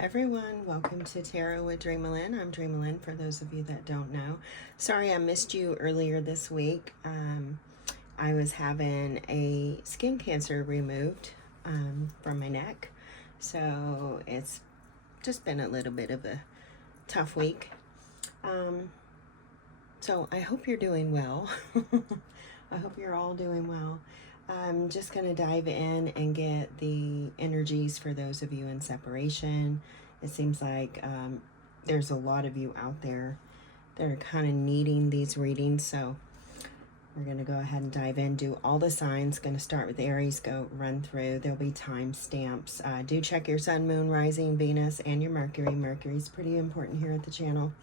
Everyone, welcome to Tarot with DreamaLynn. I'm DreamaLynn for those of you that don't know. Sorry I missed you earlier this week. I was having a skin cancer removed from my neck, so it's just been a little bit of a tough week. So I hope you're doing well. I hope you're all doing well. I'm just going to dive in and get the energies for those of you in separation. It seems like there's a lot of you out there that are kind of needing these readings. So we're going to go ahead and dive in, do all the signs. Going to start with Aries, go run through. There'll be time stamps. Do check your sun, moon, rising, Venus, and your Mercury. Mercury's pretty important here at the channel.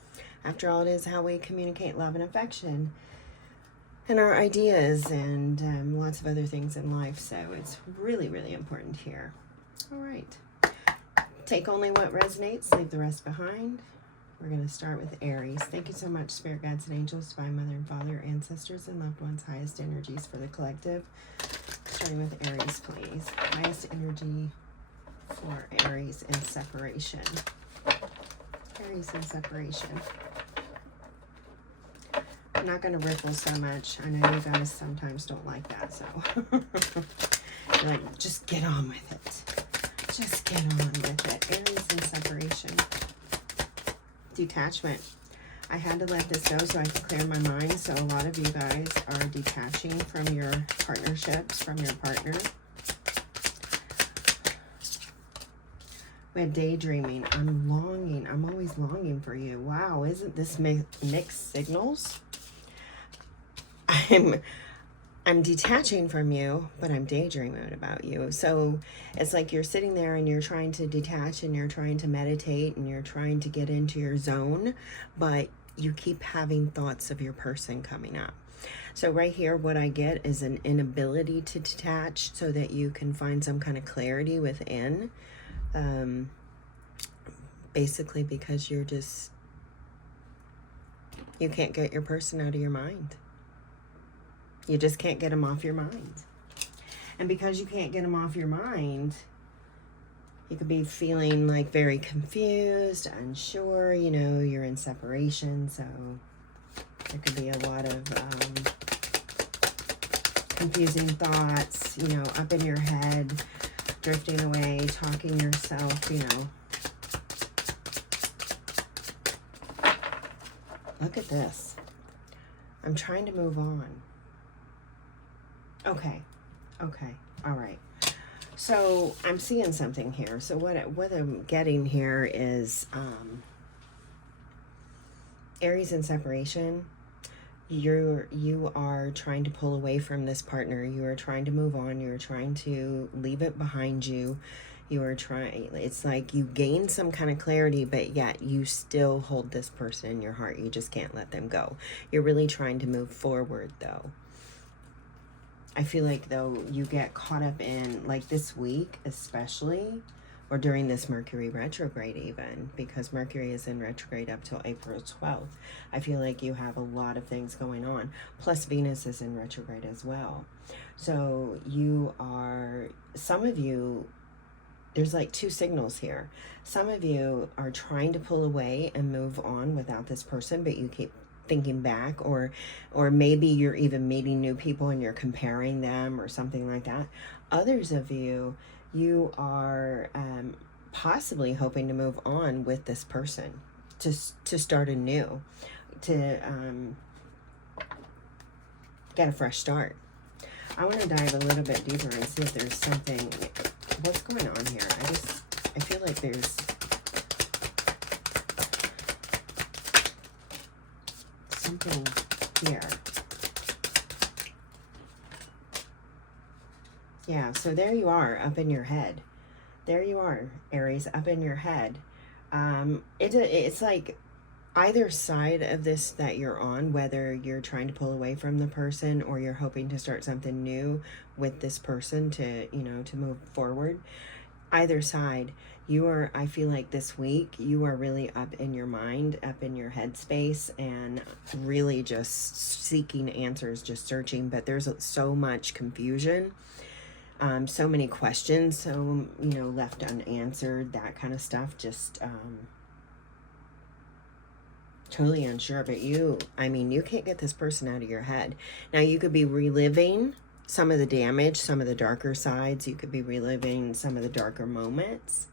After all, it is how we communicate love and affection and our ideas and lots of other things in life. So it's really, really important here. All right. Take only what resonates, leave the rest behind. We're going to start with Aries. Thank you so much, Spirit Guides and Angels, Divine Mother and Father, Ancestors, and Loved Ones. Highest energies for the collective. Starting with Aries, please. Highest energy for Aries in separation. Aries in separation. I'm not going to riffle so much. I know you guys sometimes don't like that, so you're like, just get on with it. Just get on with it. Aries in separation. Detachment. I had to let this go so I could clear my mind. So a lot of you guys are detaching from your partnerships, from your partner. We had daydreaming. I'm longing. I'm always longing for you. Wow, isn't this mixed signals? I'm detaching from you, but I'm daydreaming about you. So it's like you're sitting there and you're trying to detach and you're trying to meditate and you're trying to get into your zone, but you keep having thoughts of your person coming up. So right here, what I get is an inability to detach so that you can find some kind of clarity within. Basically because you can't get your person out of your mind. You just can't get them off your mind. And because you can't get them off your mind, you could be feeling like very confused, unsure, you know, you're in separation. So there could be a lot of confusing thoughts, you know, up in your head, drifting away, talking yourself, you know. Look at this. I'm trying to move on. Okay, all right. So I'm seeing something here. So what I'm getting here is Aries in separation. You are trying to pull away from this partner. You are trying to move on. You are trying to leave it behind you. You are trying, it's like you gain some kind of clarity, but yet you still hold this person in your heart. You just can't let them go. You're really trying to move forward though. I feel like though you get caught up in like this week especially, or during this Mercury retrograde even, because Mercury is in retrograde up till April 12th. I feel like you have a lot of things going on. Plus Venus is in retrograde as well. So you are, some of you, there's like two signals here. Some of you are trying to pull away and move on without this person, but you keep thinking back, or maybe you're even meeting new people and you're comparing them or something like that. Others of you, you are possibly hoping to move on with this person, to start anew, to get a fresh start. I want to dive a little bit deeper and see if there's something, what's going on here. I feel like there's something here. Yeah, so there you are up in your head. There you are, Aries, up in your head. It's like either side of this that you're on, whether you're trying to pull away from the person or you're hoping to start something new with this person to, you know, to move forward. Either side, you are, I feel like this week, you are really up in your mind, up in your headspace, and really just seeking answers, just searching. But there's so much confusion So many questions, so, you know, left unanswered, that kind of stuff. Just totally unsure. But you, I mean, you can't get this person out of your head. Now, you could be reliving some of the damage, some of the darker sides. You could be reliving some of the darker moments.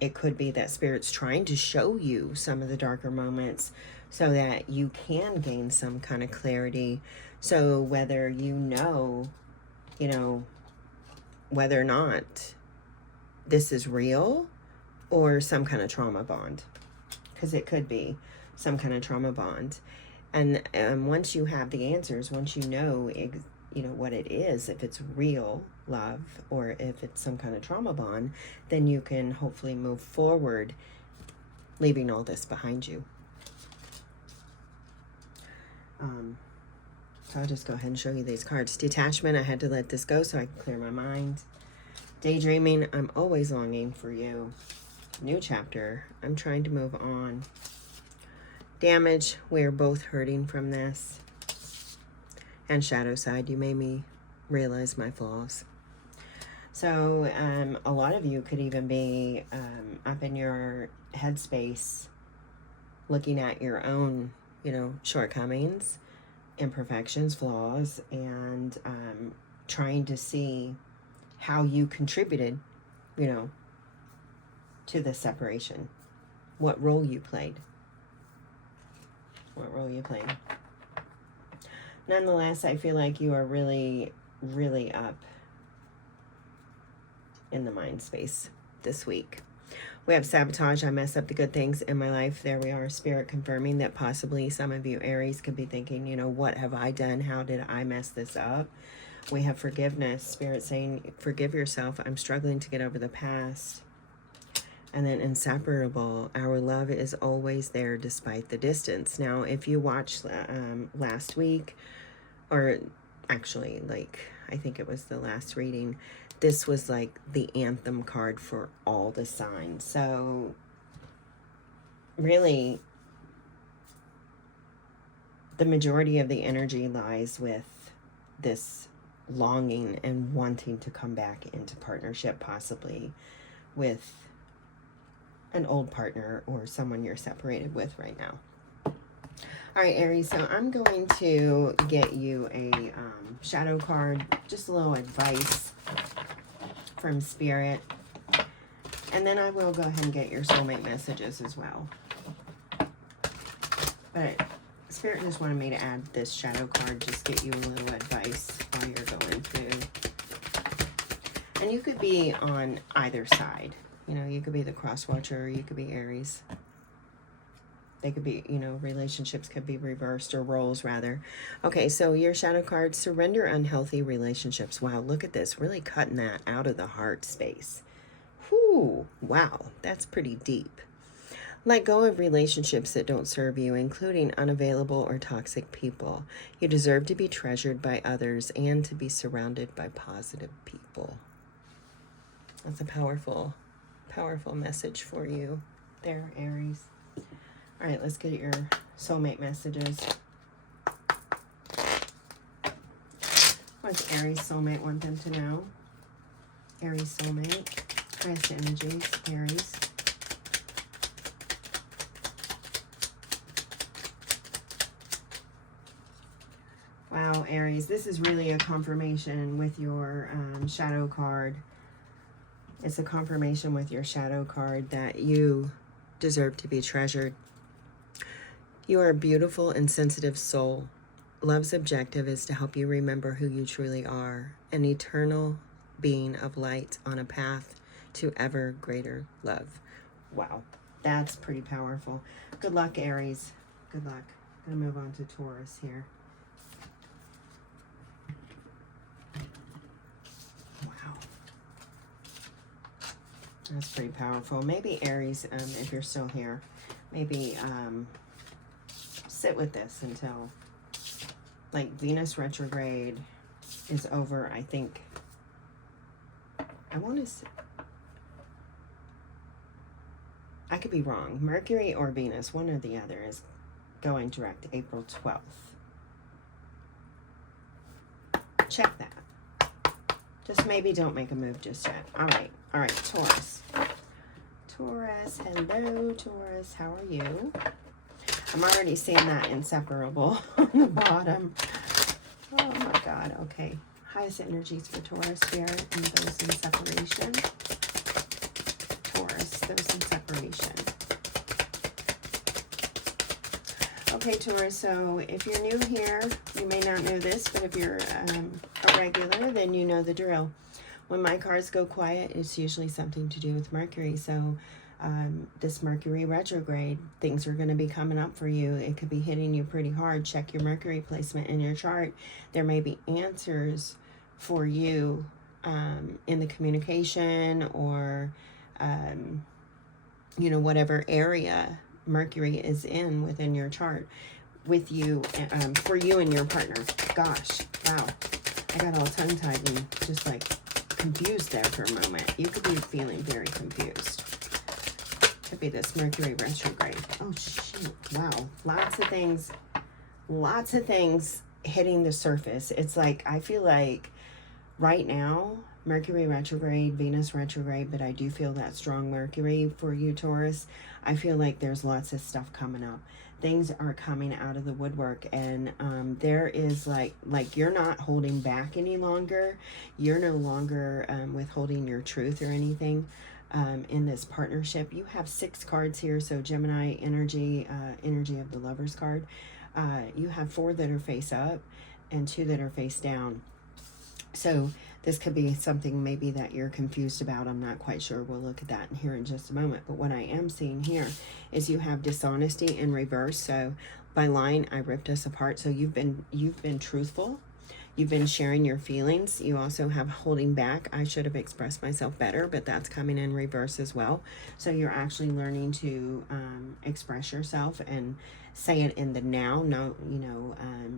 It could be that Spirit's trying to show you some of the darker moments so that you can gain some kind of clarity. So whether you know, whether or not this is real or some kind of trauma bond. Because it could be some kind of trauma bond. And once you have the answers, once you know, what it is, if it's real love or if it's some kind of trauma bond, then you can hopefully move forward, leaving all this behind you. So I'll just go ahead and show you these cards. Detachment, I had to let this go so I can clear my mind. Daydreaming, I'm always longing for you. New chapter, I'm trying to move on. Damage, we're both hurting from this. And shadow side, you made me realize my flaws. So a lot of you could even be up in your headspace looking at your own, shortcomings, imperfections, flaws, and trying to see how you contributed, to the separation. What role you played. What role you played. Nonetheless, I feel like you are really, really up in the mind space this week. We have sabotage. I mess up the good things in my life. There we are. Spirit confirming that possibly some of you Aries could be thinking, what have I done? How did I mess this up? We have forgiveness. Spirit saying, forgive yourself. I'm struggling to get over the past. And then inseparable. Our love is always there despite the distance. Now, if you watched last week, or actually, I think it was the last reading, this was like the anthem card for all the signs. So really, the majority of the energy lies with this longing and wanting to come back into partnership, possibly with an old partner or someone you're separated with right now. All right, Aries, so I'm going to get you a shadow card, just a little advice from Spirit. And then I will go ahead and get your soulmate messages as well. But Spirit just wanted me to add this shadow card, just get you a little advice while you're going through. And you could be on either side. You could be the cross watcher, or you could be Aries. They could be, relationships could be reversed, or roles rather. Okay, so your shadow card, surrender unhealthy relationships. Wow, look at this, really cutting that out of the heart space. Whew, wow, that's pretty deep. Let go of relationships that don't serve you, including unavailable or toxic people. You deserve to be treasured by others and to be surrounded by positive people. That's a powerful message for you there, Aries. All right, let's get your soulmate messages. What does Aries soulmate want them to know? Aries soulmate, highest energies, Aries. Wow, Aries, this is really a confirmation with your shadow card. It's a confirmation with your shadow card that you deserve to be treasured. You are a beautiful and sensitive soul. Love's objective is to help you remember who you truly are, an eternal being of light on a path to ever greater love. Wow, that's pretty powerful. Good luck, Aries. Good luck. I'm gonna move on to Taurus here. Wow. That's pretty powerful. Maybe Aries, if you're still here, maybe sit with this until Venus retrograde is over. I think I want to say, I could be wrong. Mercury or Venus, one or the other, is going direct April 12th. check that. Just maybe don't make a move just yet. All right, Taurus. Taurus, hello, Taurus. How are you? I'm already seeing that inseparable on the bottom. Oh my God. Okay. Highest energies for Taurus here and those in separation. Taurus, those in separation. Okay, Taurus, so if you're new here, you may not know this, but if you're a regular, then you know the drill. When my cards go quiet, it's usually something to do with Mercury. So this Mercury retrograde, things are going to be coming up for you. It could be hitting you pretty hard. Check your Mercury placement in your chart. There may be answers for you in the communication or, you know, whatever area Mercury is in within your chart with you, for you and your partner. Gosh, wow. I got all tongue-tied and just like confused there for a moment. You could be feeling very confused. Could be this Mercury retrograde. Oh shoot, wow. Lots of things hitting the surface. It's like, I feel like right now, Mercury retrograde, Venus retrograde, but I do feel that strong Mercury for you, Taurus. I feel like there's lots of stuff coming up. Things are coming out of the woodwork, and there is like you're not holding back any longer. You're no longer withholding your truth or anything in this partnership. You have 6 cards here, so Gemini energy, energy of the Lovers card. You have 4 that are face up and 2 that are face down. So this could be something maybe that you're confused about. I'm not quite sure. We'll look at that here in just a moment. But what I am seeing here is you have dishonesty in reverse. So by line, I ripped us apart. So you've been truthful. You've been sharing your feelings. You also have holding back. I should have expressed myself better, but that's coming in reverse as well. So you're actually learning to express yourself and say it in the now. No, you know,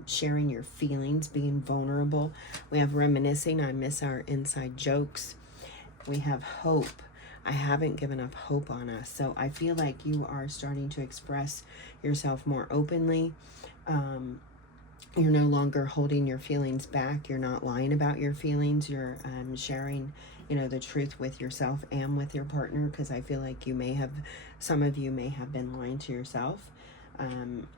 sharing your feelings, being vulnerable. We have reminiscing. I miss our inside jokes. We have hope. I haven't given up hope on us. So I feel like you are starting to express yourself more openly. You're no longer holding your feelings back. You're not lying about your feelings. You're sharing, you know, the truth with yourself and with your partner, because I feel like you may have, some of you may have been lying to yourself.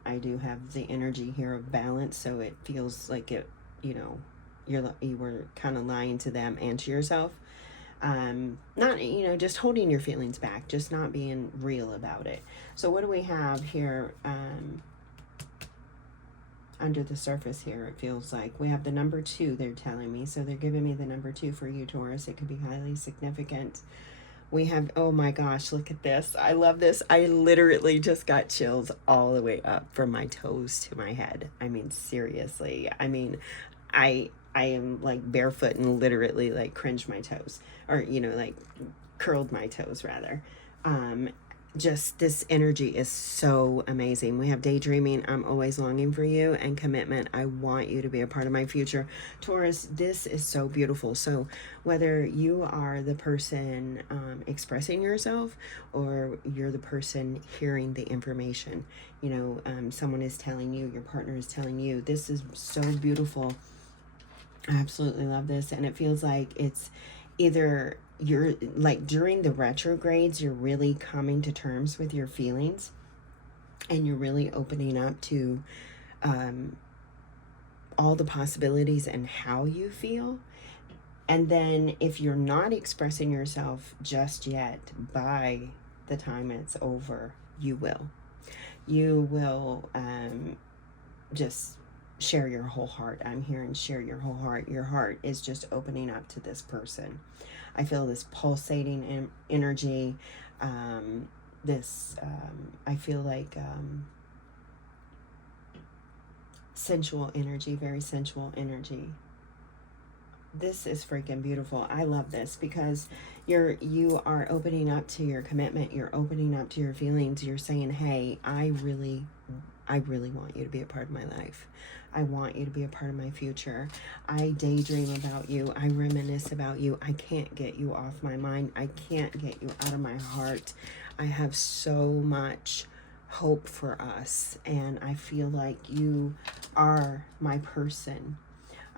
I do have the energy here of balance, so it feels like it, you know, you were kind of lying to them and to yourself. Not, you know, just holding your feelings back, just not being real about it. So what do we have here? Under the surface here, it feels like we have the number 2, they're telling me. So they're giving me the number 2 for you, Taurus. It could be highly significant. We have, oh my gosh, look at this. I love this. I literally just got chills all the way up from my toes to my head. I mean, seriously. I mean, I am like barefoot and literally like cringed my toes, or, you know, like curled my toes rather. Just this energy is so amazing. We have daydreaming. I'm always longing for you, and commitment. I want you to be a part of my future. Taurus, this is so beautiful. So whether you are the person expressing yourself, or you're the person hearing the information, you know, someone is telling you, your partner is telling you, this is so beautiful. I absolutely love this. And it feels like it's either you're like during the retrogrades, you're really coming to terms with your feelings, and you're really opening up to all the possibilities and how you feel. And then if you're not expressing yourself just yet, by the time it's over, you will just share your whole heart. I'm hearing share your whole heart. Your heart is just opening up to this person. I feel this pulsating energy. I feel like sensual energy, very sensual energy. This is freaking beautiful. I love this because you are opening up to your commitment. You're opening up to your feelings. You're saying, hey, I really want you to be a part of my life. I want you to be a part of my future. I daydream about you. I reminisce about you. I can't get you off my mind. I can't get you out of my heart. I have so much hope for us, and I feel like you are my person.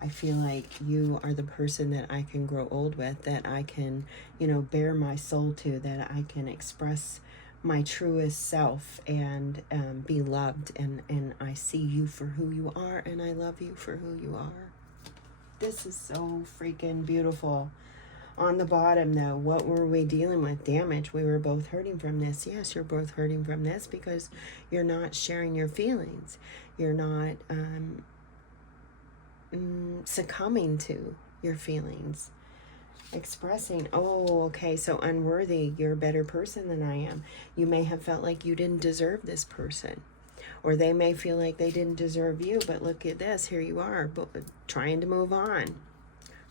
I feel like you are the person that I can grow old with, that I can, you know, bare my soul to, that I can express my truest self and be loved. And I see you for who you are, and I love you for who you are. This is so freaking beautiful. On the bottom, though, what were we dealing with? Damage. We were both hurting from this. Yes, you're both hurting from this because you're not sharing your feelings. You're not succumbing to your feelings. Expressing, oh, okay, so unworthy. You're a better person than I am. You may have felt like you didn't deserve this person. Or they may feel like they didn't deserve you, but look at this. Here you are, but trying to move on.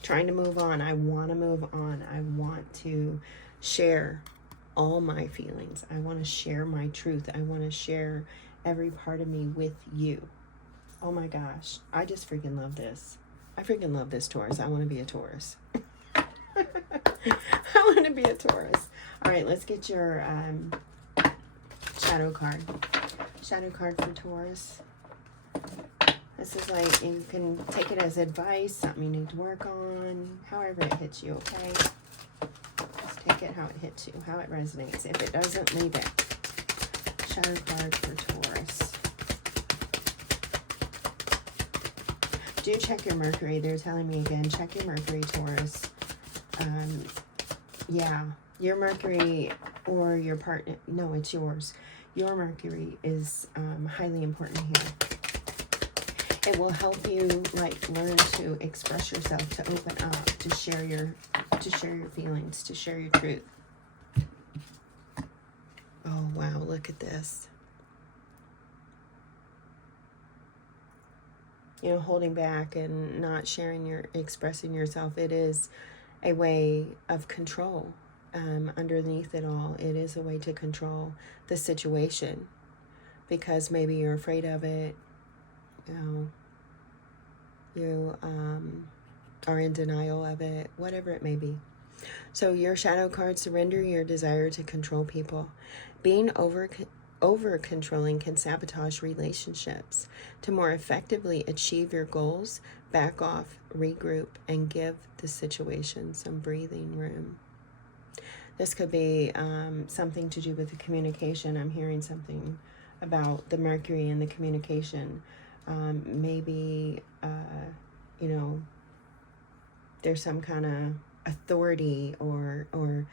Trying to move on. I want to move on. I want to share all my feelings. I want to share my truth. I want to share every part of me with you. Oh my gosh. I just freaking love this. I freaking love this, Taurus. I want to be a Taurus. I want to be a Taurus. All right, let's get your shadow card. Shadow card for Taurus. This is like, you can take it as advice, something you need to work on, however it hits you, okay? Just take it how it hits you, how it resonates. If it doesn't, leave it. Shadow card for Taurus. Do check your Mercury. They're telling me again, check your Mercury, Taurus. Yeah, your Mercury or your partner, no, it's yours. Your Mercury is highly important here. It will help you like learn to express yourself, to open up, to share your feelings, to share your truth. Oh wow, look at this. You know, holding back and not sharing expressing yourself, it is a way of control. Underneath it all, it is a way to control the situation because maybe you're afraid of it. You know, you are in denial of it, whatever it may be. So your shadow card, surrender your desire to control people. Being over controlling can sabotage relationships. To more effectively achieve your goals, back off, regroup, and give the situation some breathing room. This could be something to do with the communication. I'm hearing something about the Mercury and the communication. Maybe, you know, there's some kind of authority or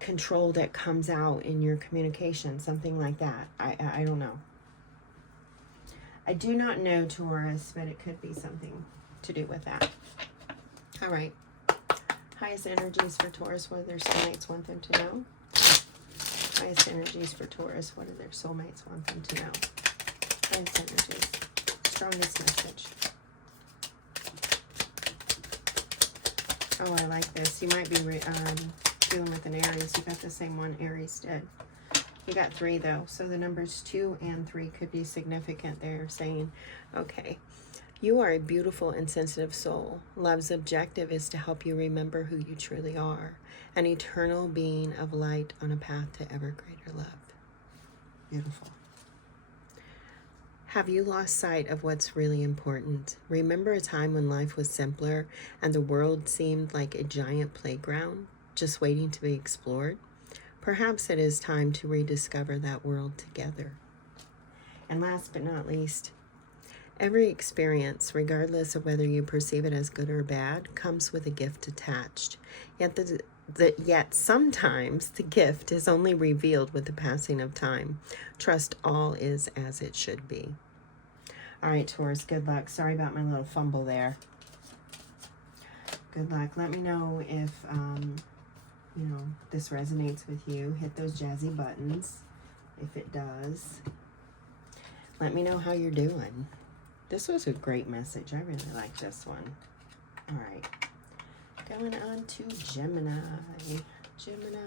control that comes out in your communication, something like that. I don't know. I do not know, Taurus, but it could be something to do with that. All right. Highest energies for Taurus. What do their soulmates want them to know? Highest energies for Taurus. What do their soulmates want them to know? Highest energies. Strongest message. Oh, I like this. You might be dealing with an Aries. You got the same one Aries did. You got 3 though. So the numbers 2 and 3 could be significant. They're saying, okay, you are a beautiful and sensitive soul. Love's objective is to help you remember who you truly are, an eternal being of light on a path to ever greater love. Beautiful. Have you lost sight of what's really important? Remember a time when life was simpler and the world seemed like a giant playground, just waiting to be explored? Perhaps it is time to rediscover that world together. And last but not least, every experience, regardless of whether you perceive it as good or bad, comes with a gift attached. Yet sometimes the gift is only revealed with the passing of time. Trust all is as it should be. All right, Taurus, good luck. Sorry about my little fumble there. Good luck. Let me know if, you know, this resonates with you. Hit those jazzy buttons if it does. Let me know how you're doing. This was a great message. I really like this one. All right. Going on to Gemini. Gemini.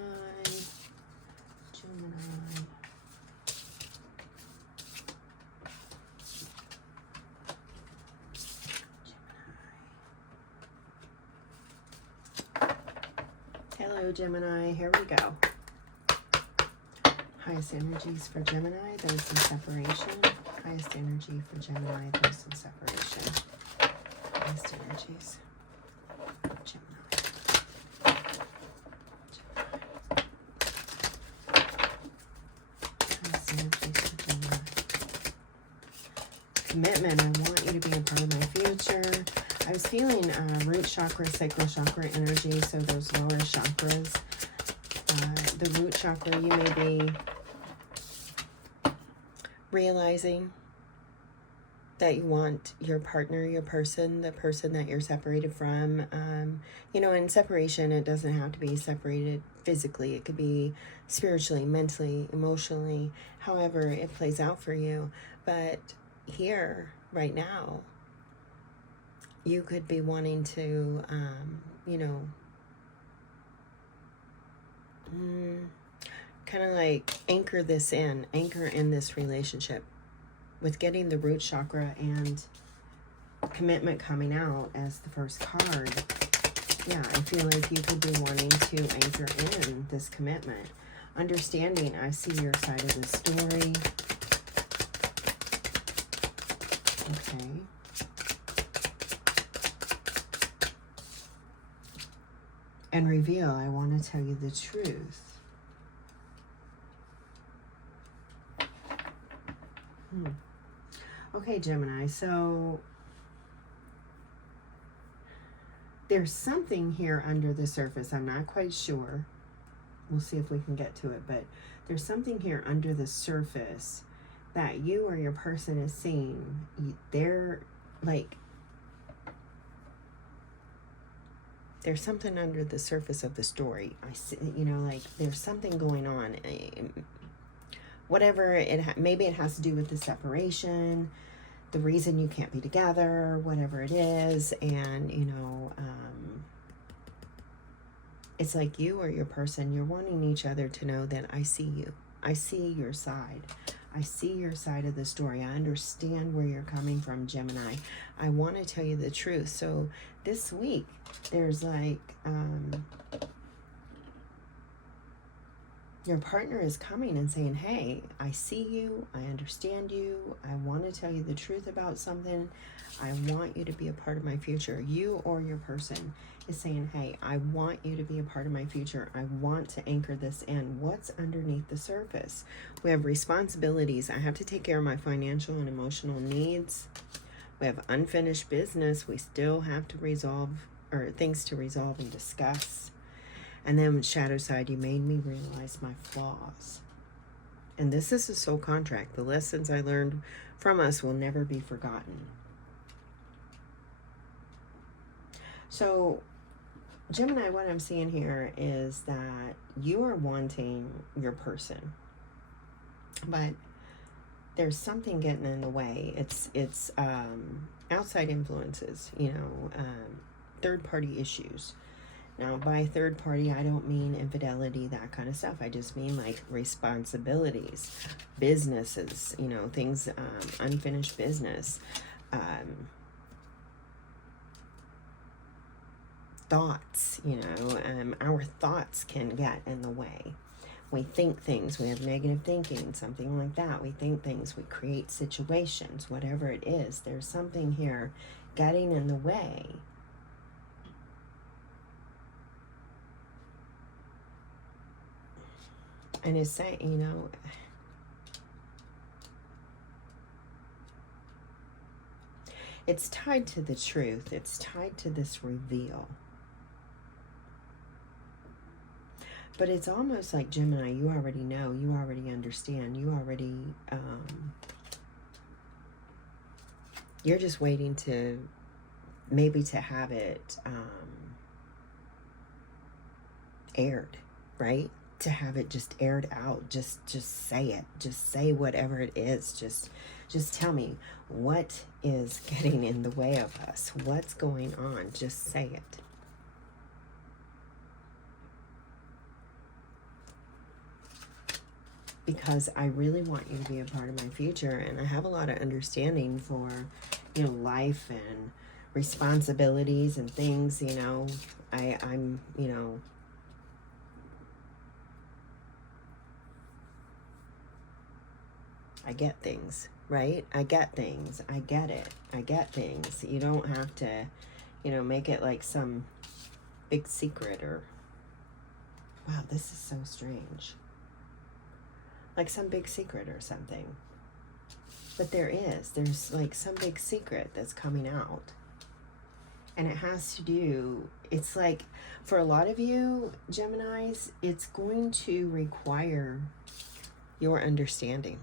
Hello, Gemini. Here we go. Highest energies for Gemini. Those in separation. Highest energy for Gemini. Those in separation. past energies. Gemini. Past energies for Gemini. Commitment. I want you to be a part of my future. I was feeling root chakra, sacral chakra energy, so those lower chakras. The root chakra, you may be realizing that you want your partner, your person, the person that you're separated from. You know, in separation, it doesn't have to be separated physically. It could be spiritually, mentally, emotionally, however it plays out for you. But here, right now, you could be wanting to, you know, kind of like anchor in this relationship. With getting the root chakra and commitment coming out as the first card, yeah, I feel like you could be wanting to anchor in this commitment. Understanding, I see your side of the story. Okay. And reveal, I want to tell you the truth. Okay, Gemini, so there's something here under the surface. I'm not quite sure. We'll see if we can get to it, but there's something here under the surface that you or your person is seeing. They're like, there's something under the surface of the story. I see, you know, like there's something going on. Whatever maybe it has to do with the separation, the reason you can't be together, whatever it is. And, you know, it's like you or your person, you're wanting each other to know that I see you. I see your side. I see your side of the story. I understand where you're coming from, Gemini. I want to tell you the truth. So this week, there's like, your partner is coming and saying, hey, I see you, I understand you, I want to tell you the truth about something, I want you to be a part of my future. You or your person is saying, hey, I want you to be a part of my future. I want to anchor this in. What's underneath the surface? We have responsibilities. I have to take care of my financial and emotional needs. We have unfinished business. We still have to resolve, or things to resolve and discuss. And then shadow side, you made me realize my flaws. And this is a soul contract. The lessons I learned from us will never be forgotten. So, Gemini, what I'm seeing here is that you are wanting your person. But there's something getting in the way. It's outside influences, you know, third-party issues. Now, by third party, I don't mean infidelity, that kind of stuff. I just mean like responsibilities, businesses, you know, things, unfinished business, thoughts, you know, our thoughts can get in the way. We think things, we have negative thinking, something like that. We think things, we create situations, whatever it is. There's something here getting in the way. And it's saying, you know, it's tied to the truth. It's tied to this reveal. But it's almost like, Gemini, you already know, you already understand, you already, you're just waiting to, maybe to have it aired, right? To have it just aired out. Just say it. Just say whatever it is. Just tell me what is getting in the way of us. What's going on? Just say it. Because I really want you to be a part of my future, and I have a lot of understanding for, you know, life and responsibilities and things, you know. I'm, you know, I get things, right? I get things. I get it. I get things. You don't have to, you know, make it like some big secret or, wow, this is so strange. Like some big secret or something. But there's like some big secret that's coming out. And it has to do, it's like, for a lot of you, Geminis, it's going to require your understanding.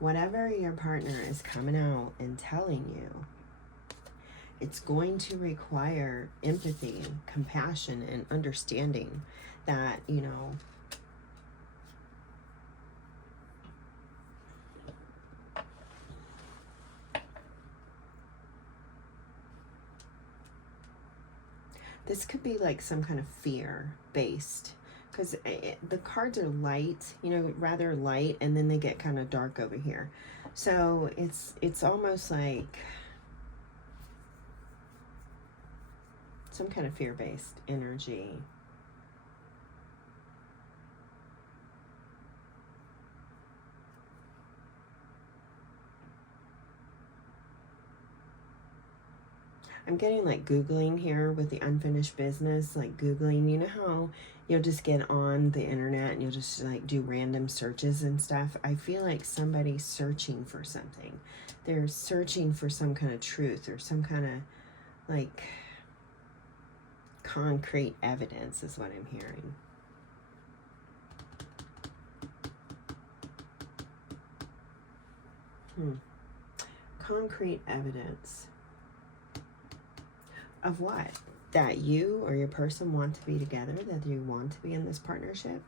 Whatever your partner is coming out and telling you, it's going to require empathy, compassion, and understanding that, you know, this could be like some kind of fear-based, because the cards are light, you know, rather light, and then they get kind of dark over here. So it's almost like some kind of fear-based energy. I'm getting like Googling here with the unfinished business, like Googling, you know how you'll just get on the internet and you'll just like do random searches and stuff. I feel like somebody's searching for something. They're searching for some kind of truth or some kind of like concrete evidence is what I'm hearing. Concrete evidence. Of what? That you or your person want to be together, that you want to be in this partnership.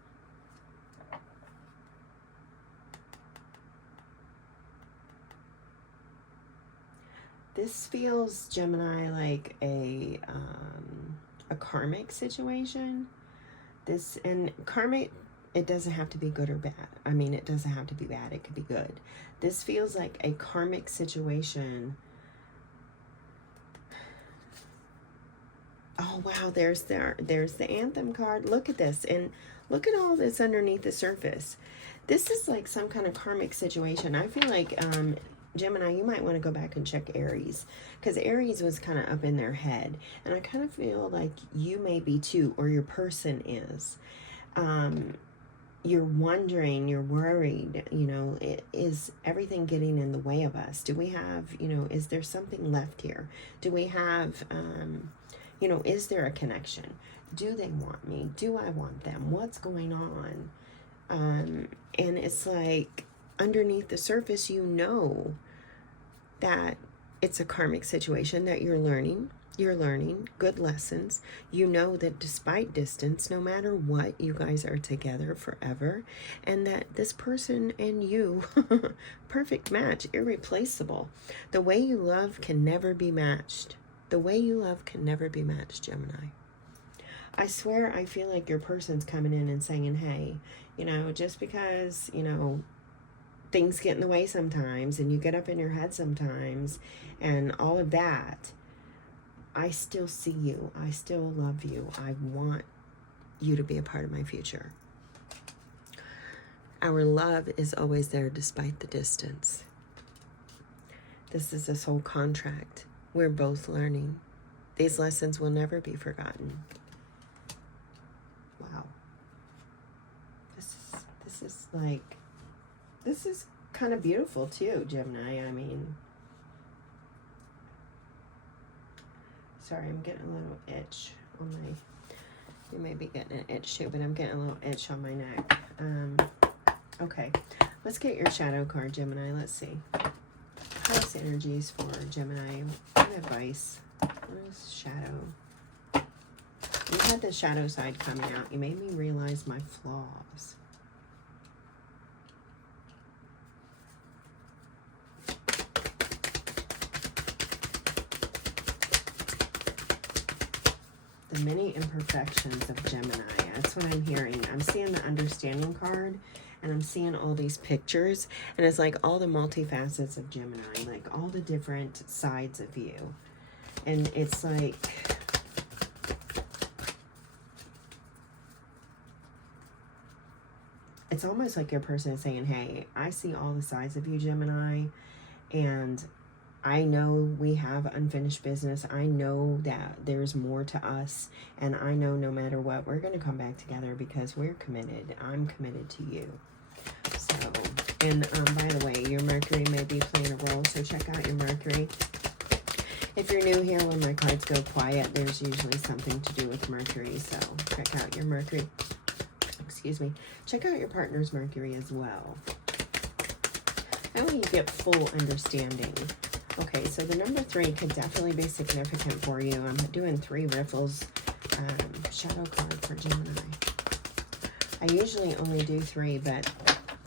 This feels, Gemini, like a karmic situation. This, and karmic, it doesn't have to be good or bad. I mean, it doesn't have to be bad. It could be good. This feels like a karmic situation. Oh, wow, there's the Anthem card. Look at this, and look at all this underneath the surface. This is like some kind of karmic situation. I feel like, Gemini, you might want to go back and check Aries, because Aries was kind of up in their head, and I kind of feel like you may be too, or your person is. You're wondering, you're worried, you know, is everything getting in the way of us? Do we have, you know, is there something left here? Do we have, you know, is there a connection? Do they want me? Do I want them? What's going on? And it's like underneath the surface, you know that it's a karmic situation that you're learning. You're learning good lessons. You know that despite distance, no matter what, you guys are together forever. And that this person and you, perfect match, irreplaceable. The way you love can never be matched. The way you love can never be matched, Gemini. I swear, I feel like your person's coming in and saying, hey, you know, just because, you know, things get in the way sometimes and you get up in your head sometimes and all of that, I still see you. I still love you. I want you to be a part of my future. Our love is always there despite the distance. This is a soul contract. We're both learning. These lessons will never be forgotten. Wow. This is kind of beautiful too, Gemini. I mean, sorry, I'm getting a little itch on my, you may be getting an itch too, but I'm getting a little itch on my neck. Okay, let's get your shadow card, Gemini. Let's see. House energies for Gemini. What advice? What is shadow? You had the shadow side coming out. You made me realize my flaws. The many imperfections of Gemini. That's what I'm hearing. I'm seeing the understanding card, and I'm seeing all these pictures, and it's like all the multifacets of Gemini, like all the different sides of you. And it's like, it's almost like your person is saying, hey, I see all the sides of you, Gemini, and I know we have unfinished business. I know that there's more to us, and I know no matter what, we're going to come back together because we're committed. I'm committed to you. So, and by the way, your Mercury may be playing a role, so check out your Mercury. If you're new here, when my cards go quiet, there's usually something to do with Mercury, so check out your Mercury. Excuse me. Check out your partner's Mercury as well. That way you get full understanding. Okay, so the number 3 could definitely be significant for you. I'm doing 3 riffles. Shadow card for Gemini. I usually only do 3, but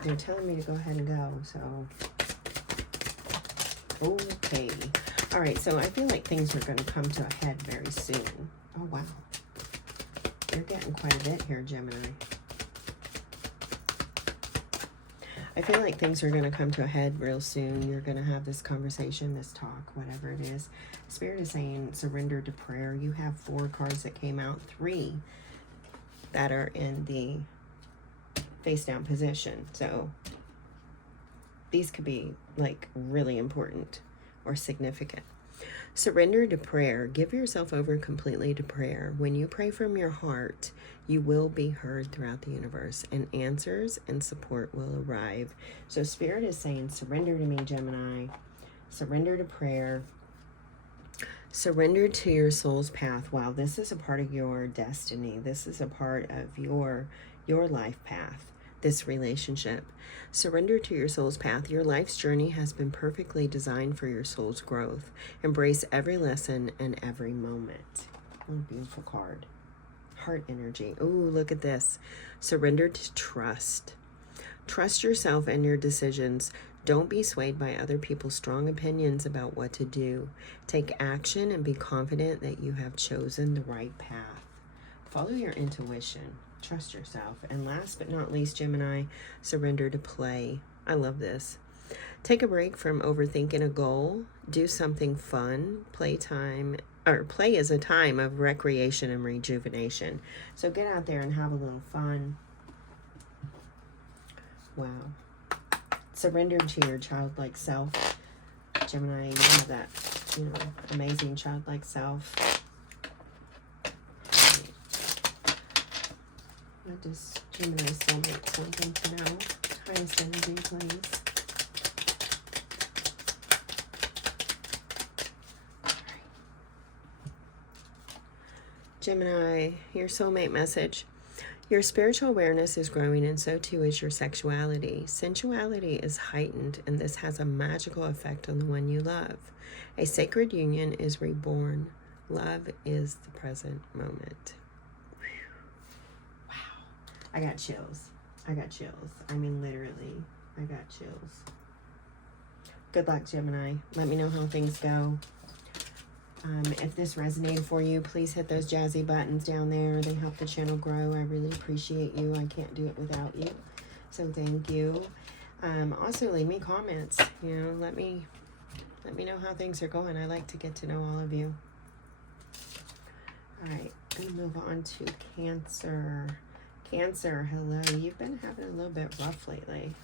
they're telling me to go ahead and go, so. Okay. All right, so I feel like things are going to come to a head very soon. Oh, wow. You're getting quite a bit here, Gemini. I feel like things are going to come to a head real soon. You're going to have this conversation, this talk, whatever it is. Spirit is saying surrender to prayer. You have 4 cards that came out, 3 that are in the face down position. So these could be like really important or significant. Surrender to prayer. Give yourself over completely to prayer. When you pray from your heart, you will be heard throughout the universe, and answers and support will arrive. So Spirit is saying, surrender to me, Gemini. Surrender to prayer. Surrender to your soul's path. Wow, this is a part of your destiny. This is a part of your life path, this relationship. Surrender to your soul's path. Your life's journey has been perfectly designed for your soul's growth. Embrace every lesson and every moment. What a beautiful card. Heart energy. Oh, look at this. Surrender to trust. Trust yourself and your decisions. Don't be swayed by other people's strong opinions about what to do. Take action and be confident that you have chosen the right path. Follow your intuition. Trust yourself. And last but not least, Gemini, surrender to play. I love this. Take a break from overthinking a goal. Do something fun. Play is a time of recreation and rejuvenation. So get out there and have a little fun. Wow. Surrender to your childlike self. Gemini, you have that, amazing childlike self. What does Gemini soulmate something to know? Highest energy, please. Gemini, your soulmate message. Your spiritual awareness is growing, and so too is your sexuality. Sensuality is heightened, and this has a magical effect on the one you love. A sacred union is reborn. Love is the present moment. Wow. I got chills. I got chills. I mean, literally, I got chills. Good luck, Gemini. Let me know how things go. If this resonated for you, please hit those jazzy buttons down there. They help the channel grow. I really appreciate you. I can't do it without you. So thank you. Also, leave me comments. Let me know how things are going. I like to get to know all of you. All right, I'm gonna move on to Cancer. Cancer, hello. You've been having a little bit rough lately.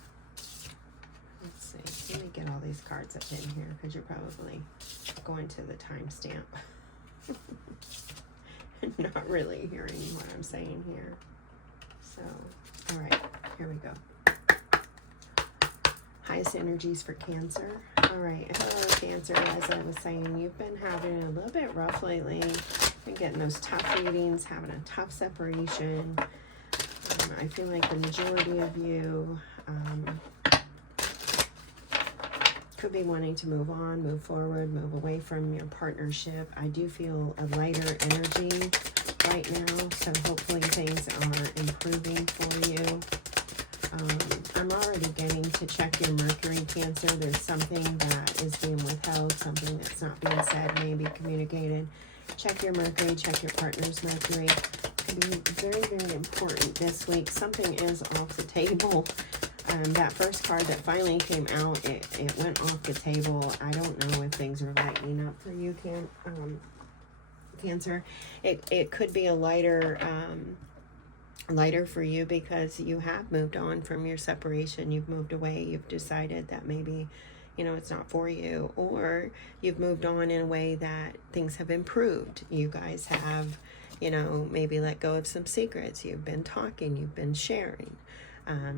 Let's see. Let me get all these cards up in here because you're probably going to the timestamp and not really hearing what I'm saying here. So, all right, here we go. Highest energies for Cancer. All right, hello, Cancer. As I was saying, you've been having a little bit rough lately. Been getting those tough readings, having a tough separation. I feel like the majority of you could be wanting to move on, move forward, move away from your partnership. I do feel a lighter energy right now, so hopefully things are improving for you. I'm already getting to check your Mercury, Cancer. There's something that is being withheld, something that's not being said, maybe communicated. Check your Mercury, check your partner's Mercury. It can be very, very important this week. Something is off the table. That first card that finally came out, it went off the table. I don't know if things are lightening up for you, Cancer. It could be a lighter lighter for you because you have moved on from your separation. You've moved away. You've decided that maybe, you know, it's not for you, or you've moved on in a way that things have improved. You guys have, you know, maybe let go of some secrets. You've been talking, you've been sharing.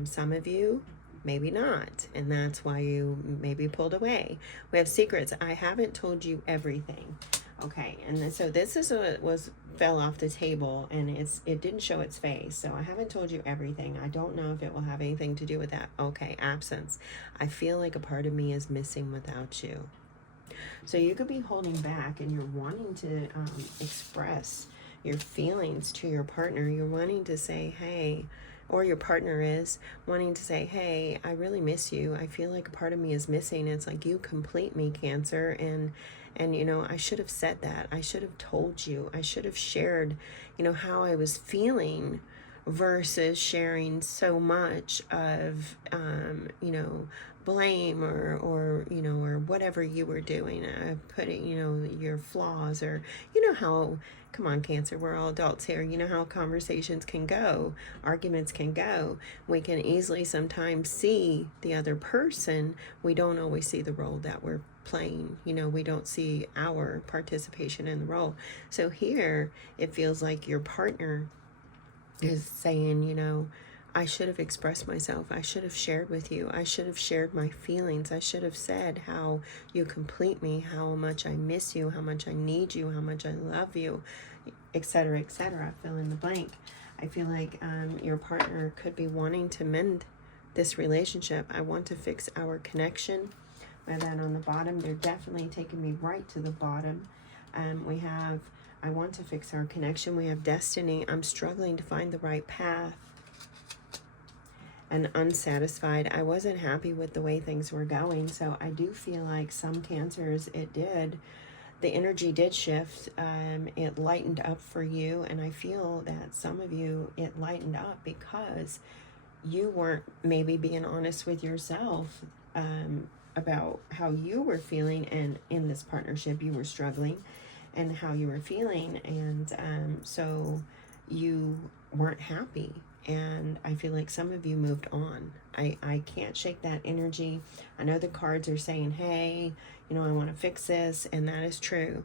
Some of you, maybe not, and that's why you maybe pulled away. We have secrets. I haven't told you everything. Okay, and then, so this is what fell off the table, and it didn't show its face, so I haven't told you everything. I don't know if it will have anything to do with that. Okay, absence. I feel like a part of me is missing without you. So you could be holding back, and you're wanting to express your feelings to your partner. You're wanting to say, hey, or your partner is wanting to say, hey, I really miss you. I feel like a part of me is missing. It's like, you complete me, Cancer, and you know, I should have said that. I should have told you. I should have shared, you know, how I was feeling, versus sharing so much of, you know, blame or you know, or whatever you were doing, putting, you know, your flaws, or, you know how, come on, Cancer, we're all adults here. You know how conversations can go, arguments can go. We can easily sometimes see the other person. We don't always see the role that we're playing. You know, we don't see our participation in the role. So here, it feels like your partner is saying, you know, I should have expressed myself. I should have shared with you. I should have shared my feelings. I should have said how you complete me, how much I miss you, how much I need you, how much I love you, etc., etc. Fill in the blank. I feel like your partner could be wanting to mend this relationship. I want to fix our connection. We have that on the bottom. They're definitely taking me right to the bottom. We have, I want to fix our connection. We have destiny. I'm struggling to find the right path. And unsatisfied. I wasn't happy with the way things were going. So I do feel like some Cancers, the energy did shift. It lightened up for you. And I feel that some of you, it lightened up because you weren't maybe being honest with yourself about how you were feeling. And in this partnership, you were struggling and how you were feeling. And so you weren't happy. And I feel like some of you moved on. I can't shake that energy. I know the cards are saying, hey, you know, I want to fix this, and that is true.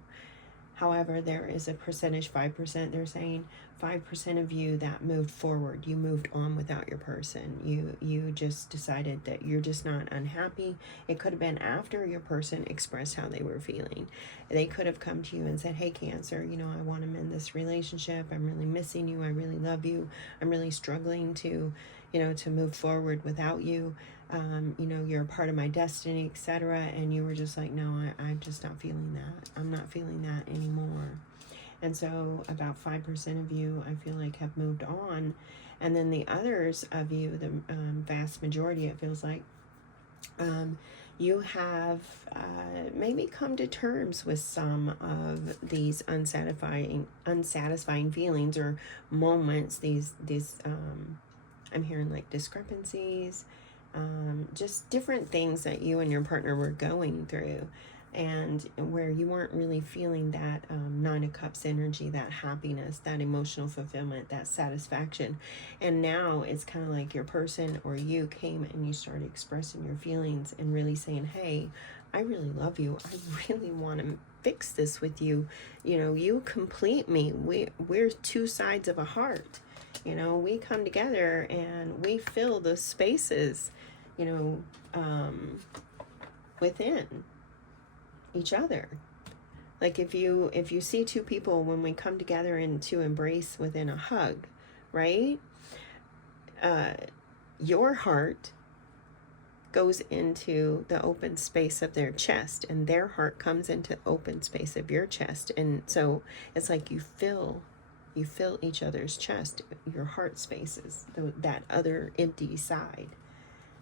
However, there is a percentage, 5%, they're saying 5% of you that moved forward. You moved on without your person. You just decided that you're just not unhappy. It could have been after your person expressed how they were feeling. They could have come to you and said, hey, Cancer, you know, I want to mend this relationship. I'm really missing you. I really love you. I'm really struggling to, you know, to move forward without you. You know, you're a part of my destiny, etc. And you were just like, no, I'm just not feeling that. I'm not feeling that anymore. And so about 5% of you, I feel like, have moved on. And then the others of you, the vast majority, it feels like, you have maybe come to terms with some of these unsatisfying feelings or moments, these I'm hearing like discrepancies, just different things that you and your partner were going through, and where you weren't really feeling that Nine of Cups energy, that happiness, that emotional fulfillment, that satisfaction. And now it's kind of like your person or you came and you started expressing your feelings and really saying, hey, I really love you. I really want to fix this with you. You know, you complete me. We're two sides of a heart. You know, we come together and we fill the spaces, you know, within each other. Like if you see two people, when we come together into embrace within a hug, right? Your heart goes into the open space of their chest, and their heart comes into open space of your chest. And so it's like you fill each other's chest, your heart spaces, that other empty side.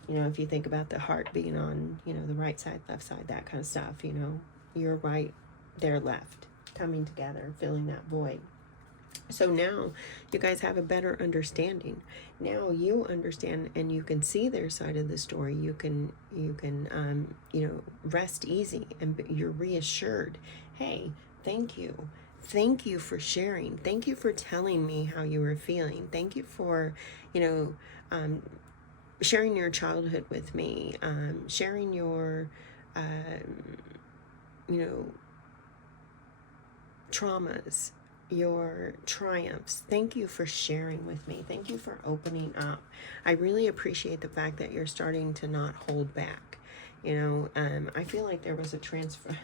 You know, if you think about the heart being on, you know, the right side, left side, that kind of stuff, you know, you're right, they're left, coming together, filling that void. So now you guys have a better understanding. Now you understand and you can see their side of the story. You can you know, rest easy, and you're reassured. Hey, thank you Thank you for sharing. Thank you for telling me how you were feeling. Thank you for, you know, sharing your childhood with me, sharing your, you know, traumas, your triumphs. Thank you for sharing with me. Thank you for opening up. I really appreciate the fact that you're starting to not hold back. You know, I feel like there was a transfer,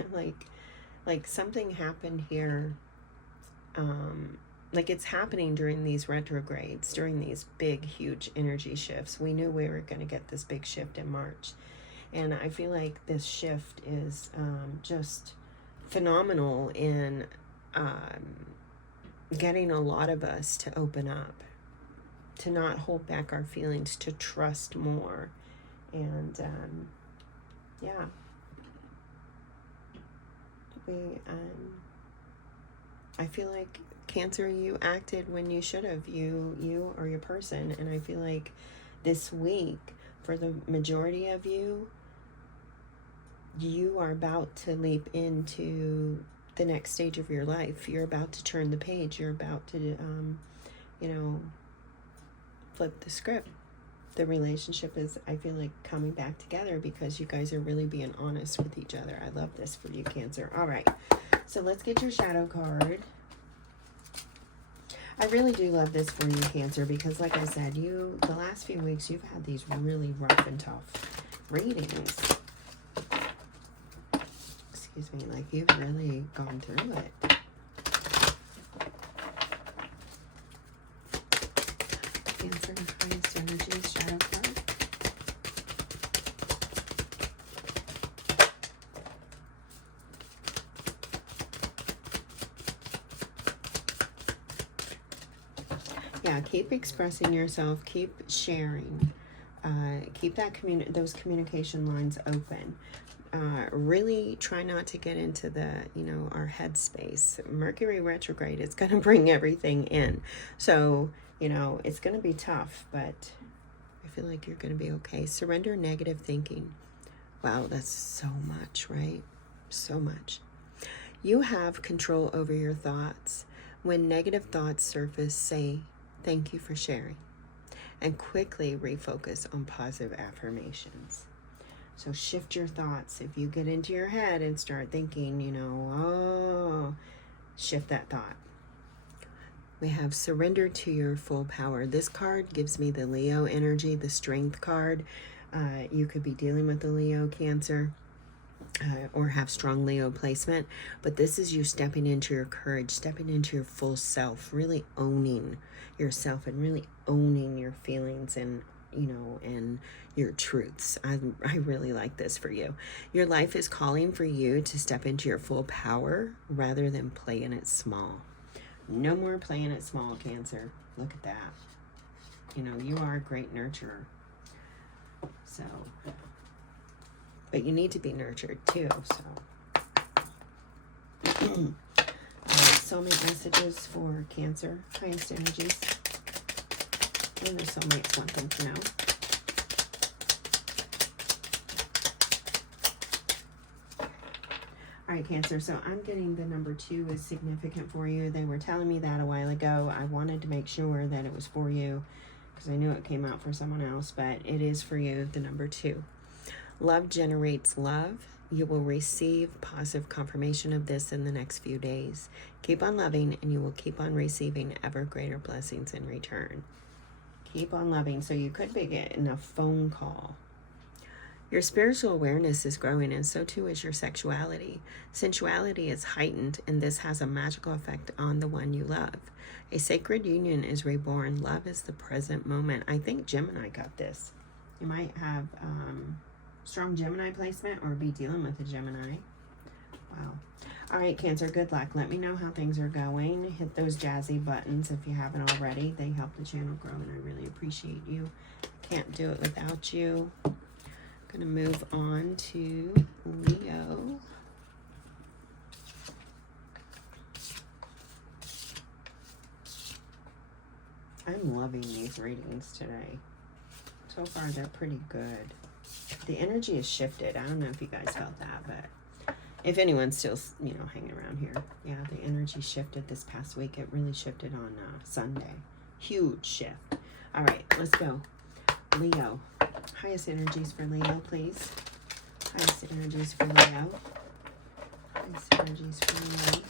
like something happened here. Like it's happening during these retrogrades, during these big, huge energy shifts. We knew we were going to get this big shift in March. And I feel like this shift is just phenomenal in getting a lot of us to open up, to not hold back our feelings, to trust more. And yeah, I feel like Cancer, you acted when you should have, you or your person. And I feel like this week, for the majority of you, you are about to leap into the next stage of your life. You're about to turn the page. You're about to, you know, flip the script. The relationship is, I feel like, coming back together because you guys are really being honest with each other. I love this for you, Cancer. All right, so let's get your shadow card. I really do love this for you, Cancer, because like I said, the last few weeks, you've had these really rough and tough readings. Excuse me, like you've really gone through it. Cancer, highest energies, shadow card. Yeah, keep expressing yourself, keep sharing, keep that those communication lines open. Really try not to get into the, you know, our headspace. Mercury retrograde is going to bring everything in. So, you know, it's going to be tough, but I feel like you're going to be okay. Surrender negative thinking. Wow, that's so much, right? So much. You have control over your thoughts. When negative thoughts surface, say, thank you for sharing, and quickly refocus on positive affirmations. So shift your thoughts. If you get into your head and start thinking, you know, oh, shift that thought. We have surrender to your full power. This card gives me the Leo energy, the strength card. You could be dealing with the Leo, Cancer, or have strong Leo placement. But this is you stepping into your courage, stepping into your full self, really owning yourself and really owning your feelings and, you know, and your truths. I really like this for you. Your life is calling for you to step into your full power rather than playing it small. No more playing it small, Cancer. Look at that. You know, you are a great nurturer. So, but you need to be nurtured too, so. Soulmate messages for Cancer, highest energies. And the soulmates want them to know. All right, Cancer, so I'm getting the number 2 is significant for you. They were telling me that a while ago. I wanted to make sure that it was for you because I knew it came out for someone else, but it is for you, the number 2. Love generates love. You will receive positive confirmation of this in the next few days. Keep on loving and you will keep on receiving ever greater blessings in return. Keep on loving. So you could be getting a phone call. Your spiritual awareness is growing, and so too is your sexuality. Sensuality is heightened, and this has a magical effect on the one you love. A sacred union is reborn. Love is the present moment. I think Gemini got this. You might have strong Gemini placement or be dealing with a Gemini. Wow. All right, Cancer, good luck. Let me know how things are going. Hit those jazzy buttons if you haven't already. They help the channel grow, and I really appreciate you. Can't do it without you. Going to move on to Leo. I'm loving these readings today. So far, they're pretty good. The energy is shifted. I don't know if you guys felt that, but If anyone's still, you know, hanging around here. Yeah, the energy shifted this past week. It really shifted on Sunday. Huge shift. All right, let's go. Leo. Highest energies for Leo, please. Highest energies for Leo. Highest energies for Leo.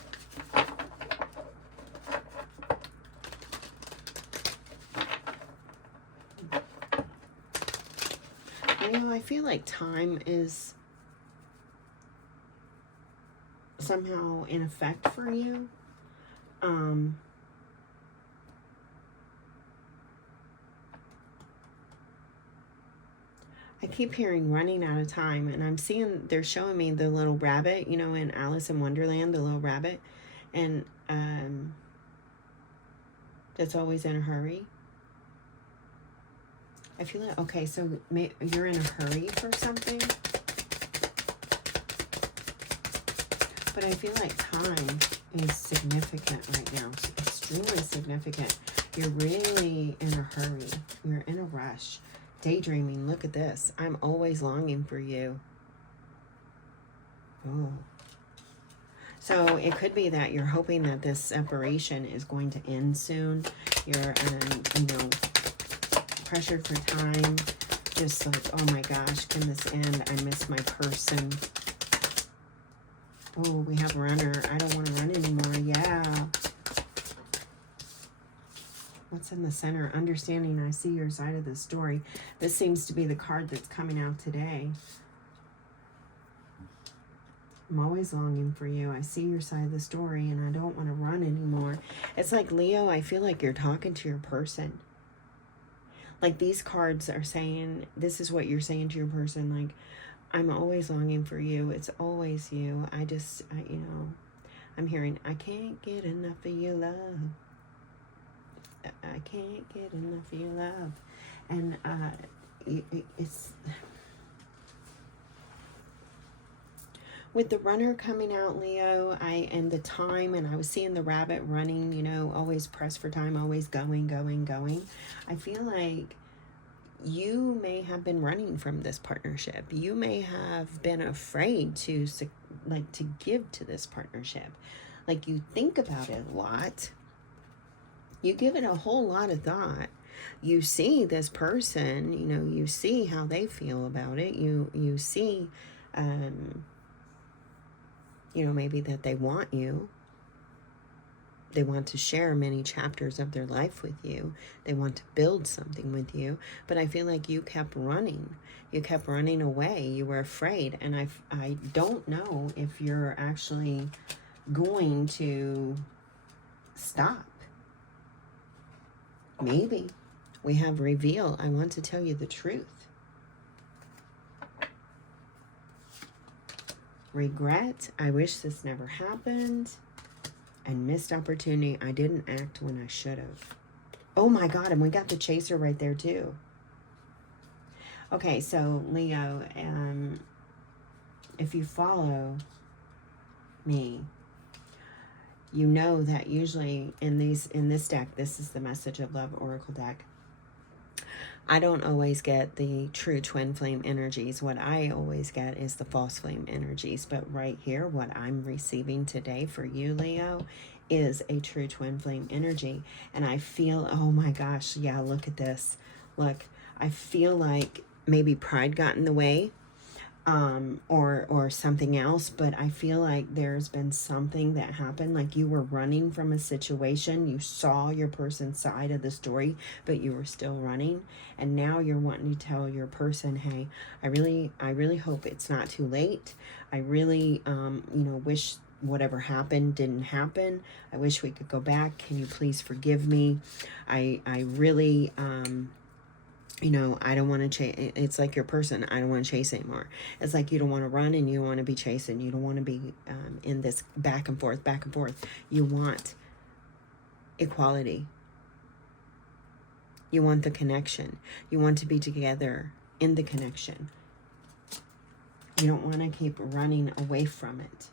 Leo, I feel like time is somehow in effect for you. I keep hearing running out of time, and I'm seeing, they're showing me the little rabbit, you know, in Alice in Wonderland, the little rabbit, and that's always in a hurry. I feel like, okay, so you're in a hurry for something, but I feel like time is significant right now. It's extremely significant. You're really in a hurry. You're in a rush. Daydreaming. Look at this. I'm always longing for you. Oh. So it could be that you're hoping that this separation is going to end soon. You're, you know, pressured for time. Just like, oh my gosh, can this end? I miss my person. Oh, we have runner. I don't want to run anymore. Yeah. What's in the center? Understanding. I see your side of the story. This seems to be the card that's coming out today. I'm always longing for you. I see your side of the story, and I don't want to run anymore. It's like, Leo, I feel like you're talking to your person. Like, these cards are saying, this is what you're saying to your person. Like, I'm always longing for you. It's always you. You know, I'm hearing, I can't get enough of your love. I can't get enough of your love. And it's with the runner coming out, Leo, and the time, and I was seeing the rabbit running, you know, always pressed for time, always going, going, going. I feel like you may have been running from this partnership. You may have been afraid to give to this partnership. Like, you think about it a lot. You give it a whole lot of thought. You see this person, you know, you see how they feel about it. You see, you know, maybe that they want you. They want to share many chapters of their life with you. They want to build something with you. But I feel like you kept running. You kept running away. You were afraid. And I don't know if you're actually going to stop. Maybe. We have reveal. I want to tell you the truth. Regret. I wish this never happened. And missed opportunity. I didn't act when I should have. Oh my God. And we got the chaser right there too. Okay, so Leo, if you follow me, you know that usually in this deck, this is the Message of Love Oracle deck. I don't always get the true twin flame energies. What I always get is the false flame energies. But right here, what I'm receiving today for you, Leo, is a true twin flame energy. And I feel, oh my gosh, yeah, look at this. Look, I feel like maybe pride got in the way. Or something else, but I feel like there's been something that happened, like you were running from a situation, you saw your person's side of the story, but you were still running, and now you're wanting to tell your person, hey, I really hope it's not too late. I really, you know, wish whatever happened didn't happen. I wish we could go back. Can you please forgive me? I really, you know, I don't want to chase. It's like your person. I don't want to chase anymore. It's like you don't want to run and you don't want to be chasing. You don't want to be in this back and forth, back and forth. You want equality. You want the connection. You want to be together in the connection. You don't want to keep running away from it.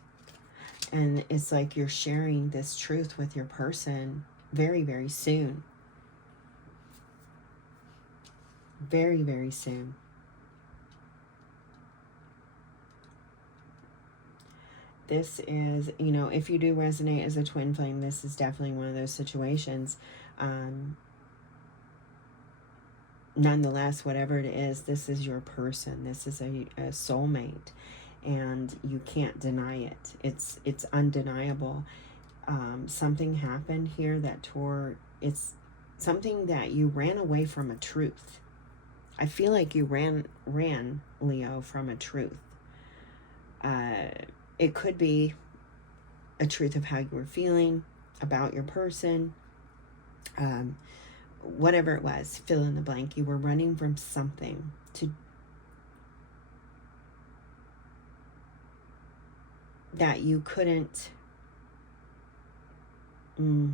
And it's like you're sharing this truth with your person very, very soon. Very, very soon. This is, you know, if you do resonate as a twin flame, this is definitely one of those situations. Nonetheless, whatever it is, this is your person. This is a soulmate, and you can't deny it. It's undeniable. Something happened here that it's something that you ran away from a truth. I feel like you ran, Leo, from a truth. It could be a truth of how you were feeling about your person. Whatever it was, fill in the blank. You were running from something that you couldn't you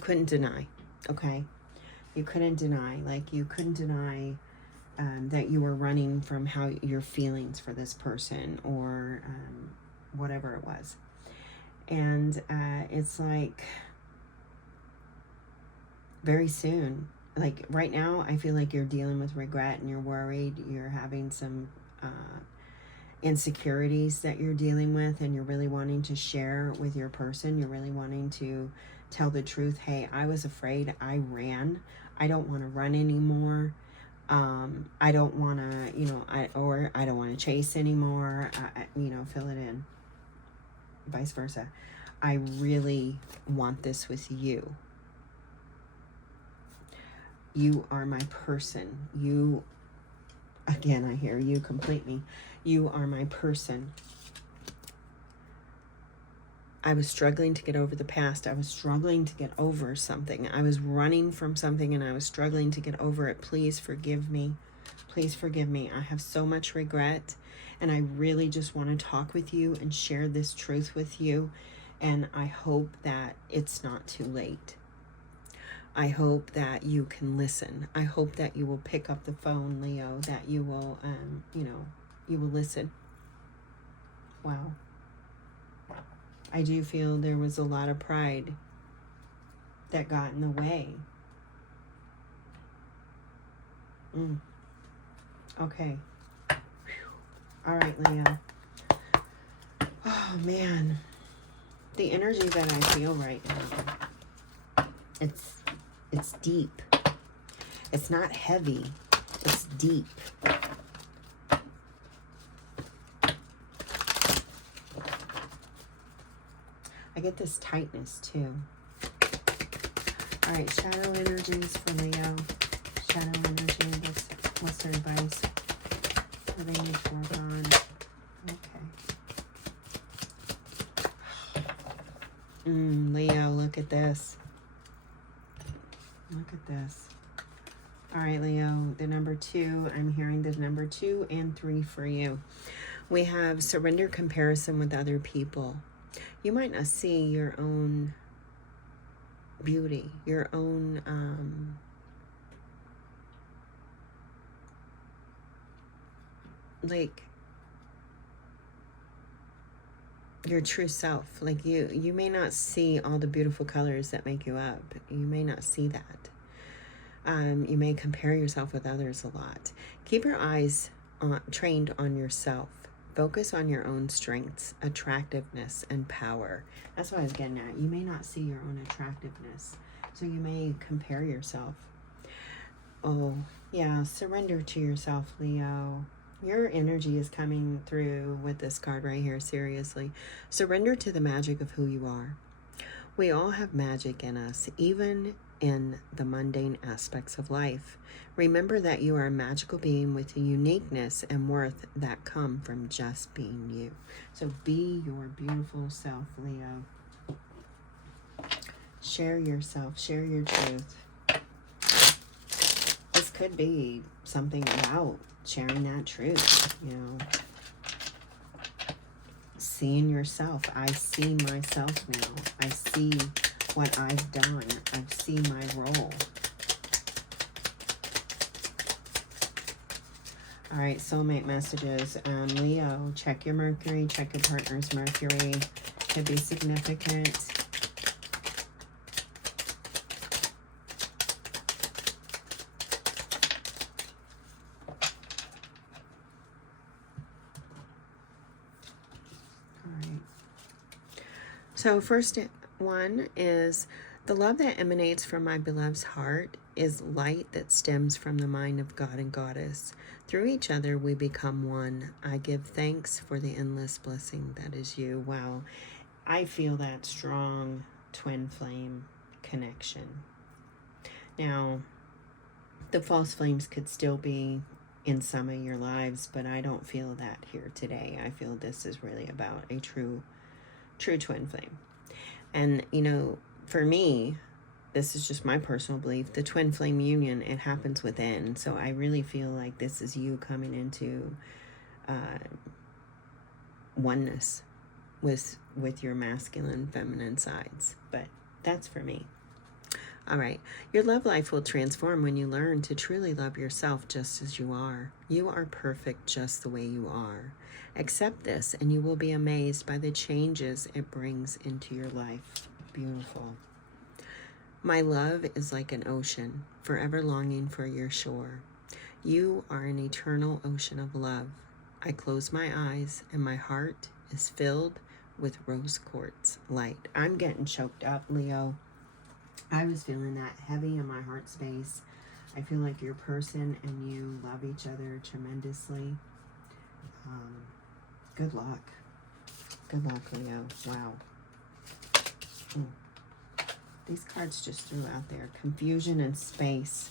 couldn't deny. Okay, you couldn't deny, like you couldn't deny that you were running from how your feelings for this person, or whatever it was. And it's like very soon, like right now, I feel like you're dealing with regret and you're worried. You're having some insecurities that you're dealing with, and you're really wanting to share with your person. You're really wanting to tell the truth. Hey, I was afraid. I ran. I don't want to run anymore. I don't want to, you know, I don't want to chase anymore. You know, fill it in. Vice versa. I really want this with you. You are my person. You, again, I hear you completely. You are my person. I was struggling to get over the past. I was struggling to get over something. I was running from something and I was struggling to get over it. Please forgive me. Please forgive me. I have so much regret, and I really just want to talk with you and share this truth with you. And I hope that it's not too late. I hope that you can listen. I hope that you will pick up the phone, Leo, that you will, you know, you will listen. Wow. I do feel there was a lot of pride that got in the way. Okay. Whew. All right, Leo. Oh, man. The energy that I feel right now, it's deep. It's not heavy. It's deep. I get this tightness too. All right, shadow energies for Leo. Shadow energy, what's their advice? What do they need to work on? Okay. Leo, look at this. Look at this. All right, Leo, the number 2, I'm hearing the number 2 and 3 for you. We have surrender comparison with other people. You might not see your own beauty, your own like your true self. Like you may not see all the beautiful colors that make you up. You may not see that. You may compare yourself with others a lot. Keep your eyes trained on yourself. Focus on your own strengths, attractiveness, and power. That's what I was getting at. You may not see your own attractiveness, so you may compare yourself. Oh, yeah, surrender to yourself, Leo. Your energy is coming through with this card right here, seriously. Surrender to the magic of who you are. We all have magic in us, even in the mundane aspects of life. Remember that you are a magical being with a uniqueness and worth that come from just being you. So be your beautiful self, Leo. Share yourself, share your truth. This could be something about sharing that truth, you know. Seeing yourself. I see myself now. I see what I've done. I see my role. All right, soulmate messages. Leo, check your Mercury, check your partner's Mercury. Could be significant. So first one is, the love that emanates from my beloved's heart is light that stems from the mind of God and Goddess. Through each other we become one. I give thanks for the endless blessing that is you. Wow. I feel that strong twin flame connection. Now, the false flames could still be in some of your lives, but I don't feel that here today. I feel this is really about a true twin flame. And, you know, for me, this is just my personal belief, the twin flame union, it happens within. So I really feel like this is you coming into oneness with your masculine, feminine sides. But that's for me. All right. Your love life will transform when you learn to truly love yourself just as you are. You are perfect just the way you are. Accept this and you will be amazed by the changes it brings into your life. Beautiful. My love is like an ocean, forever longing for your shore. You are an eternal ocean of love. I close my eyes and my heart is filled with rose quartz light. I'm getting choked up, Leo. I was feeling that heavy in my heart space. I feel like your person and you love each other tremendously. Good luck. Good luck, Leo. Wow. These cards just threw out there. Confusion and space.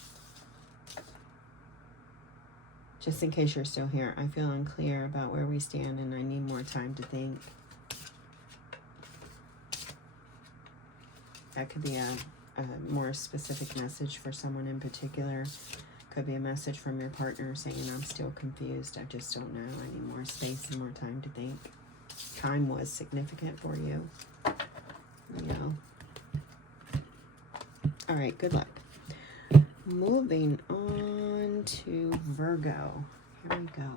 Just in case you're still here, I feel unclear about where we stand and I need more time to think. That could be a more specific message for someone in particular. Could be a message from your partner saying, I'm still confused. I just don't know. I need more space and more time to think. Time was significant for you. You know. All right, good luck. Moving on to Virgo. Here we go.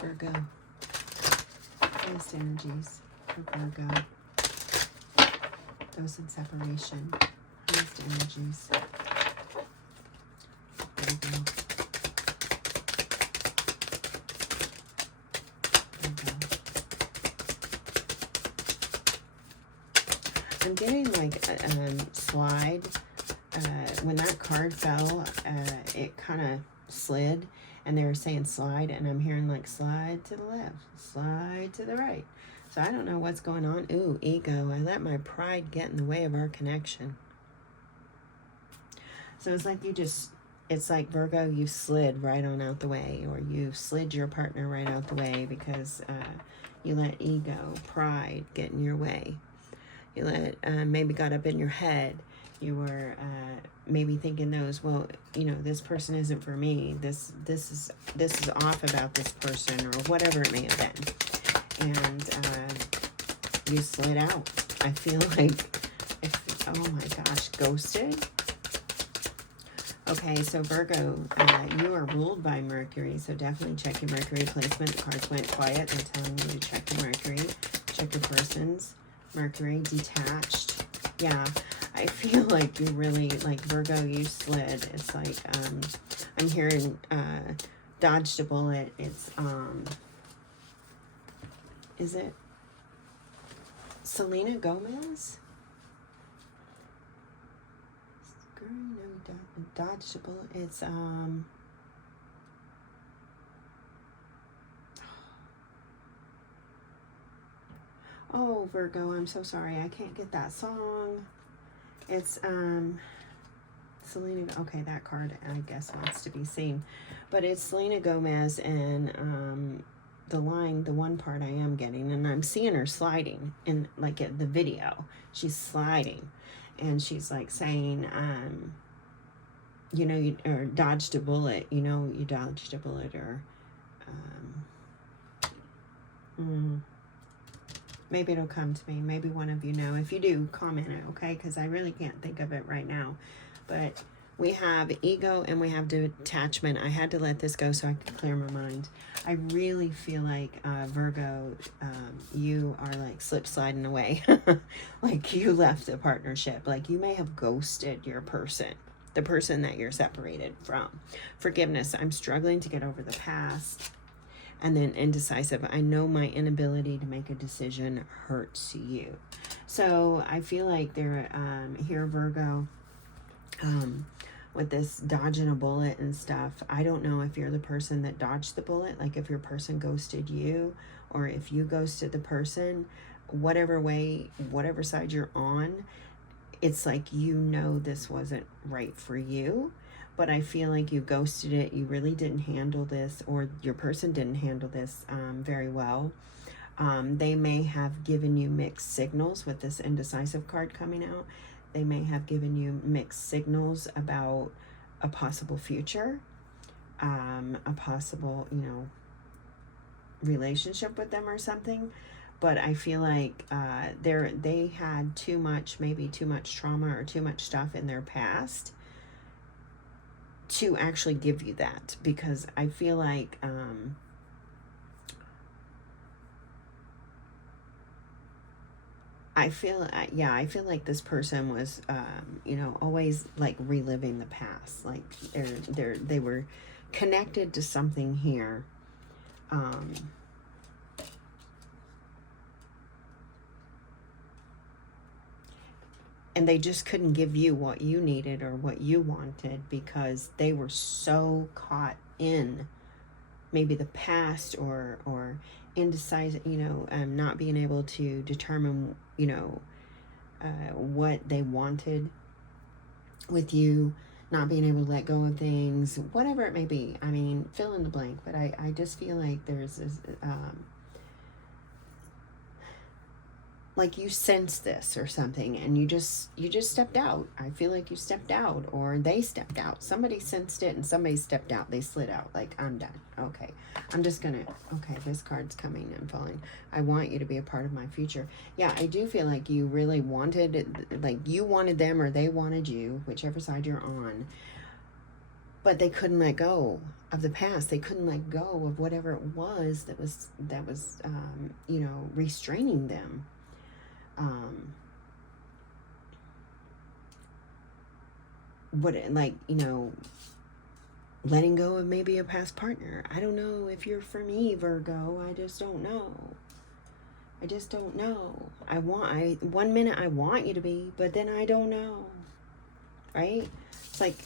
Virgo. Highest energies for Virgo. Those in separation. Highest energies. Virgo. I'm getting like a slide. When that card fell, it kind of slid, and they were saying slide, and I'm hearing like slide to the left, slide to the right. So I don't know what's going on. Ooh, ego. I let my pride get in the way of our connection. So it's like it's like Virgo, you slid right on out the way, or you slid your partner right out the way because you let ego, pride get in your way. You let, maybe got up in your head. You were maybe thinking those, well, you know, this person isn't for me. This is off about this person, or whatever it may have been. And you slid out. I feel like, oh my gosh, ghosted. Okay, so Virgo, you are ruled by Mercury, so definitely check your Mercury placement. The cards went quiet. They're telling you to check your Mercury, check your persons. Mercury, detached. Yeah, I feel like you really, like Virgo, you slid. It's like, I'm hearing dodged a bullet. It's, is it Selena Gomez? No, dodged a bullet. It's, oh, Virgo, I'm so sorry. I can't get that song. It's, Selena, okay, that card, I guess, wants to be seen. But it's Selena Gomez, and, the one part I am getting, and I'm seeing her sliding in, like, the video. She's sliding, and she's, like, saying, you know, or dodged a bullet, you know, you dodged a bullet, or, maybe it'll come to me. Maybe one of you know. If you do, comment it, okay? Because I really can't think of it right now. But we have ego and we have detachment. I had to let this go so I could clear my mind. I really feel like, Virgo, you are like slip sliding away. Like you left the partnership. Like you may have ghosted your person. The person that you're separated from. Forgiveness. I'm struggling to get over the past. And then indecisive. I know my inability to make a decision hurts you. So I feel like they're here, Virgo, with this dodging a bullet and stuff. I don't know if you're the person that dodged the bullet, like if your person ghosted you, or if you ghosted the person. Whatever way, whatever side you're on, it's like, you know, this wasn't right for you. But I feel like you ghosted it. You really didn't handle this, or your person didn't handle this very well. They may have given you mixed signals with this indecisive card coming out. They may have given you mixed signals about a possible future, a possible, you know, relationship with them or something. But I feel like they had too much, maybe too much trauma or too much stuff in their past to actually give you that. Because I feel like I feel like this person was you know, always like reliving the past. Like they were connected to something here. And they just couldn't give you what you needed or what you wanted, because they were so caught in maybe the past, or indecisive, you know, not being able to determine, you know, what they wanted with you, not being able to let go of things, whatever it may be. I mean, fill in the blank. But I just feel like there's this, like you sensed this or something, and you just stepped out. I feel like you stepped out, or they stepped out. Somebody sensed it and somebody stepped out. They slid out. Like, I'm done. Okay, I'm just gonna, okay, this card's coming and falling. I want you to be a part of my future. Yeah, I do feel like you really wanted it, like you wanted them or they wanted you, whichever side you're on. But they couldn't let go of the past. They couldn't let go of whatever it was that was you know, restraining them. Like, you know, letting go of maybe a past partner. I don't know if you're for me, Virgo. I just don't know. I just don't know. One minute I want you to be, but then I don't know. Right? It's like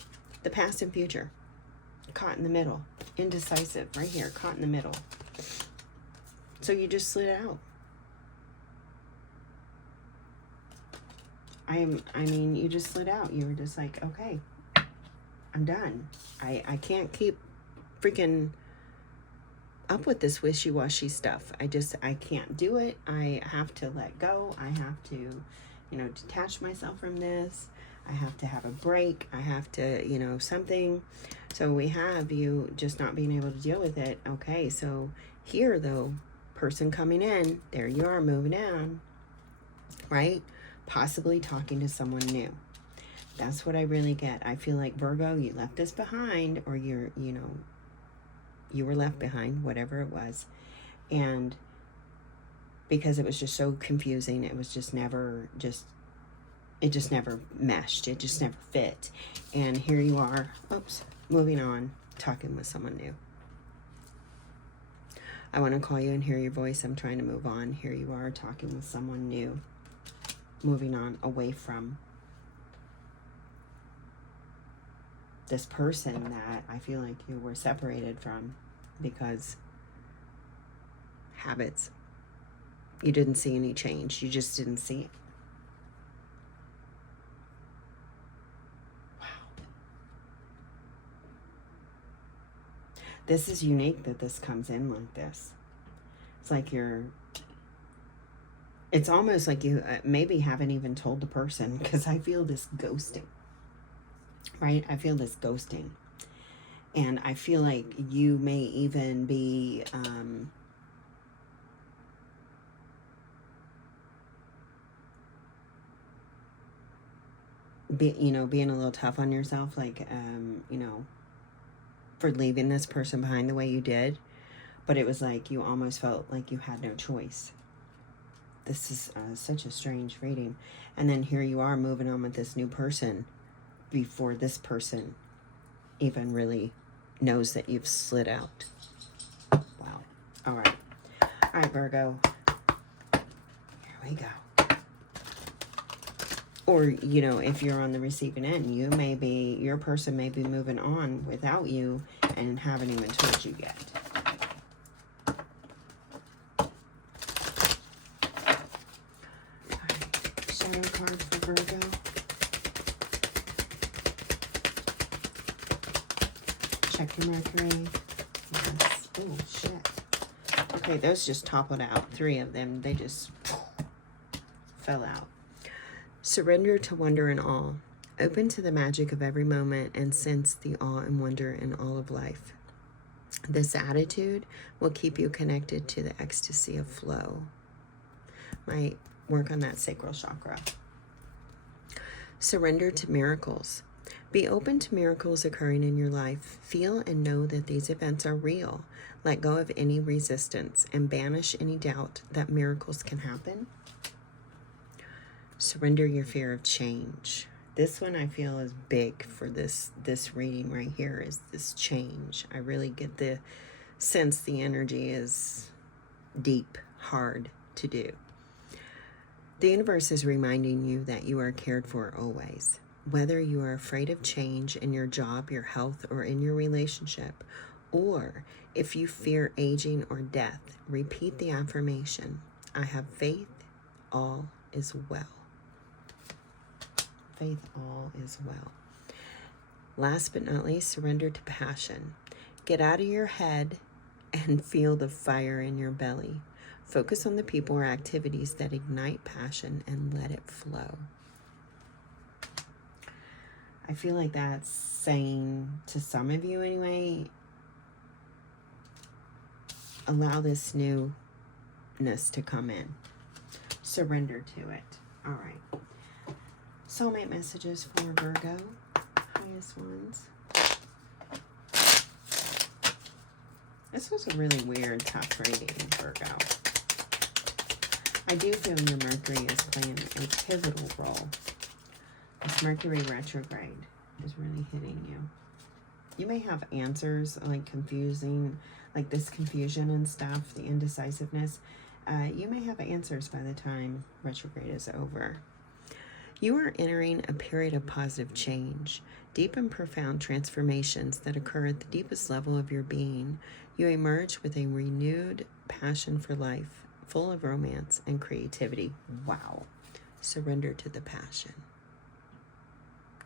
the past and future. Caught in the middle. Indecisive. Right here. Caught in the middle. So you just slid out. I mean, you just slid out. You were just like, okay, I'm done. I can't keep freaking up with this wishy-washy stuff. I can't do it. I have to let go. I have to, you know, detach myself from this. I have to have a break. I have to, you know, something. So we have you just not being able to deal with it. Okay, so here, though, person coming in, there you are, moving on, right? Possibly talking to someone new. That's what I really get. I feel like, Virgo, you left this behind, or you know, you were left behind, whatever it was. And because it was just so confusing, it was just never, it just never meshed. It just never fit. And here you are, oops, moving on, talking with someone new. I want to call you and hear your voice. I'm trying to move on. Here you are, talking with someone new. Moving on away from this person that I feel like you were separated from because habits. You didn't see any change. You just didn't see it. Wow. This is unique that this comes in like this. It's like it's almost like you maybe haven't even told the person, because I feel this ghosting, right? I feel this ghosting. And I feel like you may even be, you know, being a little tough on yourself, like, you know, for leaving this person behind the way you did. But it was like you almost felt like you had no choice. This is such a strange reading. And then here you are moving on with this new person before this person even really knows that you've slid out. Wow. All right. All right, Virgo. Here we go. Or, you know, if you're on the receiving end, your person may be moving on without you and haven't even told you yet. All right. Shadow card for Virgo. Check your Mercury. Yes. Oh, shit. Okay, those just toppled out. 3 of them, they just fell out. Surrender to wonder and awe. Open to the magic of every moment and sense the awe and wonder in all of life. This attitude will keep you connected to the ecstasy of flow. Might work on that sacral chakra. Surrender to miracles. Be open to miracles occurring in your life. Feel and know that these events are real. Let go of any resistance and banish any doubt that miracles can happen. Surrender your fear of change. This one I feel is big for this reading right here, is this change. I really get the sense the energy is deep, hard to do. The universe is reminding you that you are cared for always. Whether you are afraid of change in your job, your health, or in your relationship, or if you fear aging or death, repeat the affirmation, I have faith, all is well. Faith, all is well. Last but not least, surrender to passion. Get out of your head and feel the fire in your belly. Focus on the people or activities that ignite passion and let it flow. I feel like that's saying to some of you anyway, allow this newness to come in. Surrender to it. All right. Soulmate messages for Virgo. Highest ones. This was a really weird, tough reading, Virgo. I do feel your Mercury is playing a pivotal role. This Mercury retrograde is really hitting you. You may have answers, like confusing, like this confusion and stuff, the indecisiveness. You may have answers by the time retrograde is over. You are entering a period of positive change, deep and profound transformations that occur at the deepest level of your being. You emerge with a renewed passion for life, full of romance and creativity. Wow. Surrender to the passion.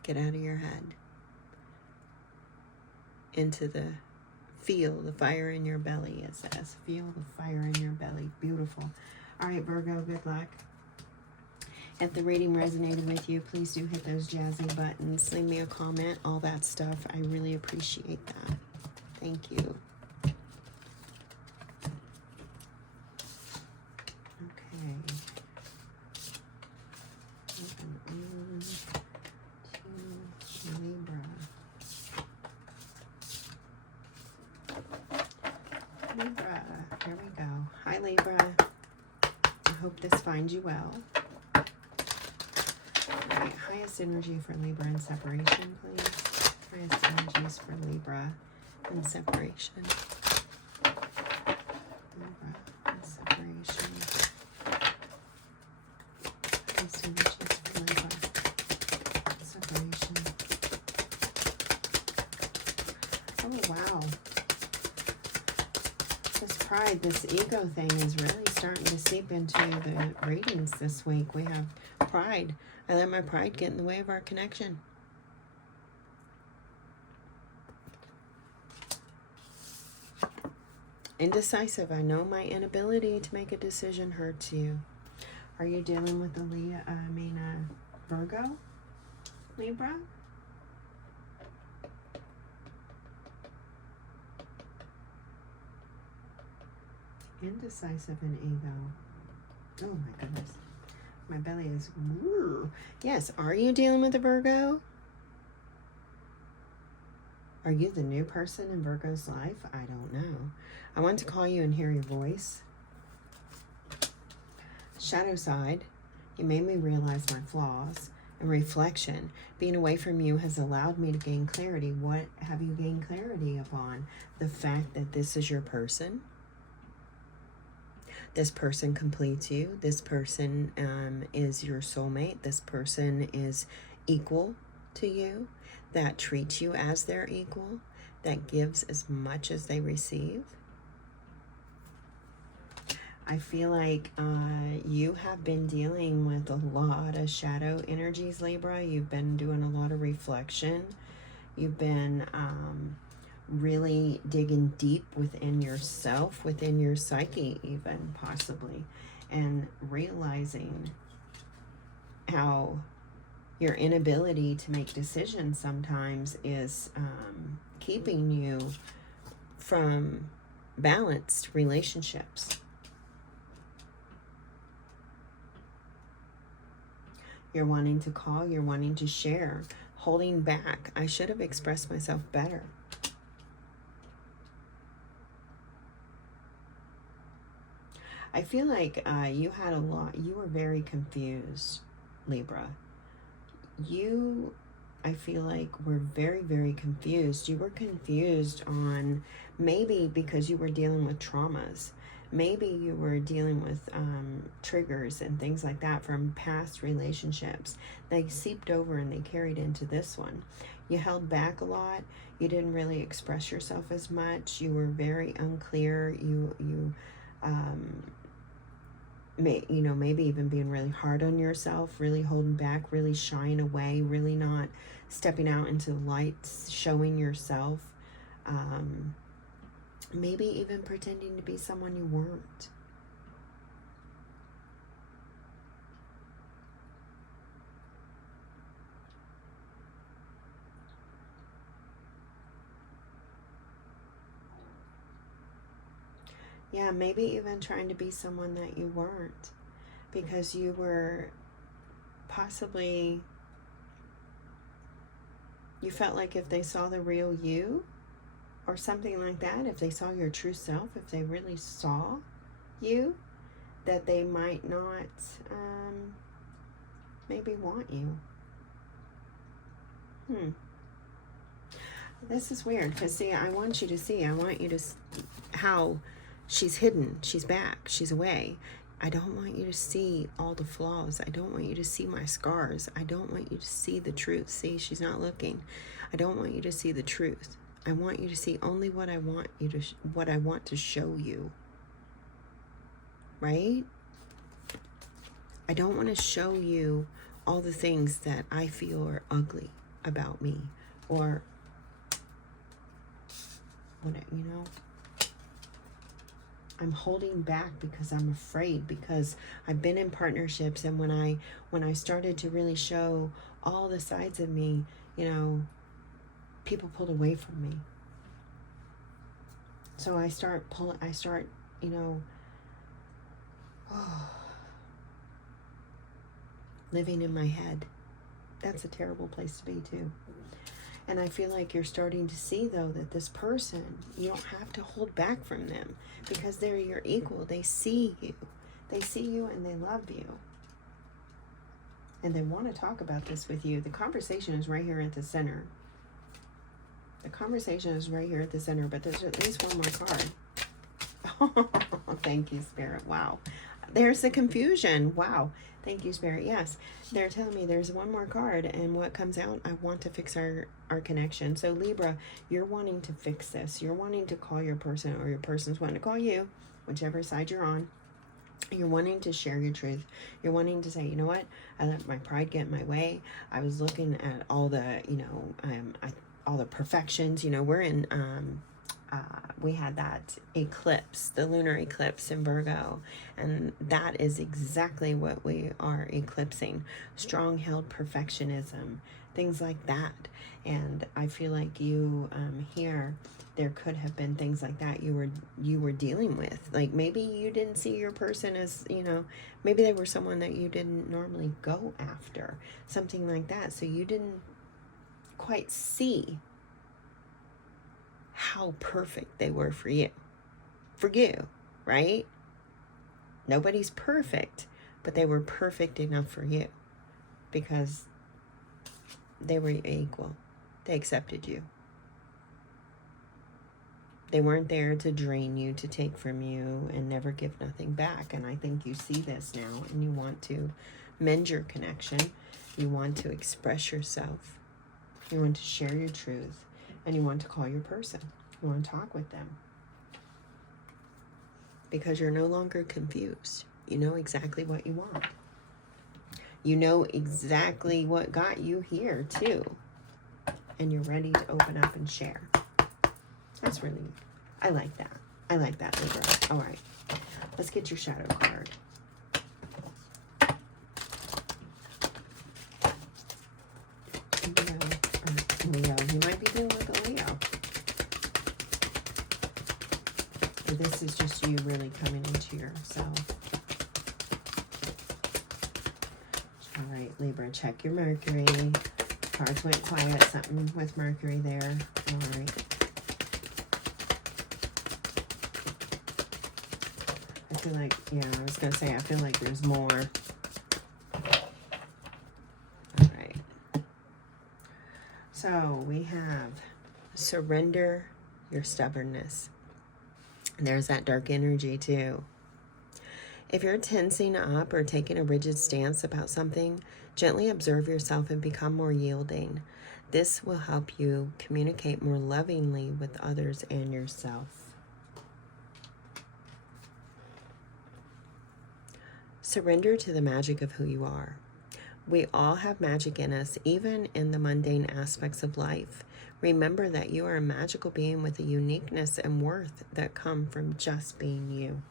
Get out of your head. Into feel the fire in your belly, it says. Feel the fire in your belly. Beautiful. All right, Virgo, good luck. If the reading resonated with you, please do hit those jazzy buttons. Leave me a comment, all that stuff. I really appreciate that. Thank you. Okay. Moving on to Libra. Libra, here we go. Hi, Libra. I hope this finds you well. Right, highest energy for Libra in separation, please. Highest energies for Libra in separation. Libra in separation. Highest energies for Libra in separation. Oh, wow. This pride, this ego thing is really starting to seep into the readings this week. We have pride. I let my pride get in the way of our connection. Indecisive. I know my inability to make a decision hurts you. Are you dealing with the Virgo? Libra? Indecisive and ego. Oh my goodness. My belly is... Yes, are you dealing with a Virgo? Are you the new person in Virgo's life? I don't know. I want to call you and hear your voice. Shadow side, you made me realize my flaws. And reflection, being away from you has allowed me to gain clarity. What have you gained clarity upon? The fact that this is your person? This person completes you. This person is your soulmate. This person is equal to you, that treats you as their equal, that gives as much as they receive. I feel like you have been dealing with a lot of shadow energies, Libra. You've been doing a lot of reflection. You've been really digging deep within yourself, within your psyche even, possibly, and realizing how your inability to make decisions sometimes is keeping you from balanced relationships. You're wanting to call, you're wanting to share, holding back. I should have expressed myself better. I feel like you had a lot, you were very confused, Libra. You, I feel like, were very, very confused. You were confused on, maybe because you were dealing with traumas. Maybe you were dealing with triggers and things like that from past relationships. They seeped over and they carried into this one. You held back a lot. You didn't really express yourself as much. You were very unclear. Maybe even being really hard on yourself, really holding back, really shying away, really not stepping out into the light, showing yourself. Maybe even pretending to be someone you weren't. Yeah, maybe even trying to be someone that you weren't, because you were possibly, you felt like if they saw the real you or something like that, if they saw your true self, if they really saw you, that they might not maybe want you. This is weird, because see, I want you to see, I want you to how she's hidden, she's back, she's away. I don't want you to see all the flaws. I don't want you to see my scars. I don't want you to see the truth. See, she's not looking. I don't want you to see the truth. I want you to see only what I want you to, what I want to show you. Right? I don't want to show you all the things that I feel are ugly about me, or what, I'm holding back because I'm afraid, because I've been in partnerships, and when I started to really show all the sides of me, people pulled away from me. So I start, living in my head. That's a terrible place to be too. And I feel like you're starting to see, though, that this person, you don't have to hold back from them, because they're your equal. They see you. They see you and they love you. And they want to talk about this with you. The conversation is right here at the center. The conversation is right here at the center, but there's at least one more card. Oh, thank you, Spirit. Wow. There's the confusion. Wow. Thank you, Spirit. Yes, they're telling me there's one more card, and what comes out, I want to fix our connection. So Libra, you're wanting to fix this. You're wanting to call your person, or your person's wanting to call you, whichever side you're on. You're wanting to share your truth. You're wanting to say, you know what? I let my pride get in my way. I was looking at all the, all the perfections. We're in, we had that eclipse, the lunar eclipse in Virgo, and that is exactly what we are eclipsing. Strong-held perfectionism, things like that. And I feel like you here, there could have been things like that you were dealing with. Like maybe you didn't see your person as, maybe they were someone that you didn't normally go after, something like that. So you didn't quite see how perfect they were for you, right? Nobody's perfect, but they were perfect enough for you because they were equal. They accepted you. They weren't there to drain you, to take from you, and never give nothing back. And I think you see this now, and you want to mend your connection. You want to express yourself. You want to share your truth, and you want to call your person. You want to talk with them. Because you're no longer confused. You know exactly what you want. You know exactly what got you here, too. And you're ready to open up and share. That's really, I like that. I like that, Libra. All right. Let's get your shadow card. Leo. You might be dealing with a Leo. Or this is just you really coming into yourself. All right, Libra, check your Mercury. Cards went quiet. Something with Mercury there. All right. I feel like, yeah, I was going to say, I feel like there's more. So we have surrender your stubbornness. There's that dark energy too. If you're tensing up or taking a rigid stance about something, gently observe yourself and become more yielding. This will help you communicate more lovingly with others and yourself. Surrender to the magic of who you are. We all have magic in us, even in the mundane aspects of life. Remember that you are a magical being with a uniqueness and worth that come from just being you.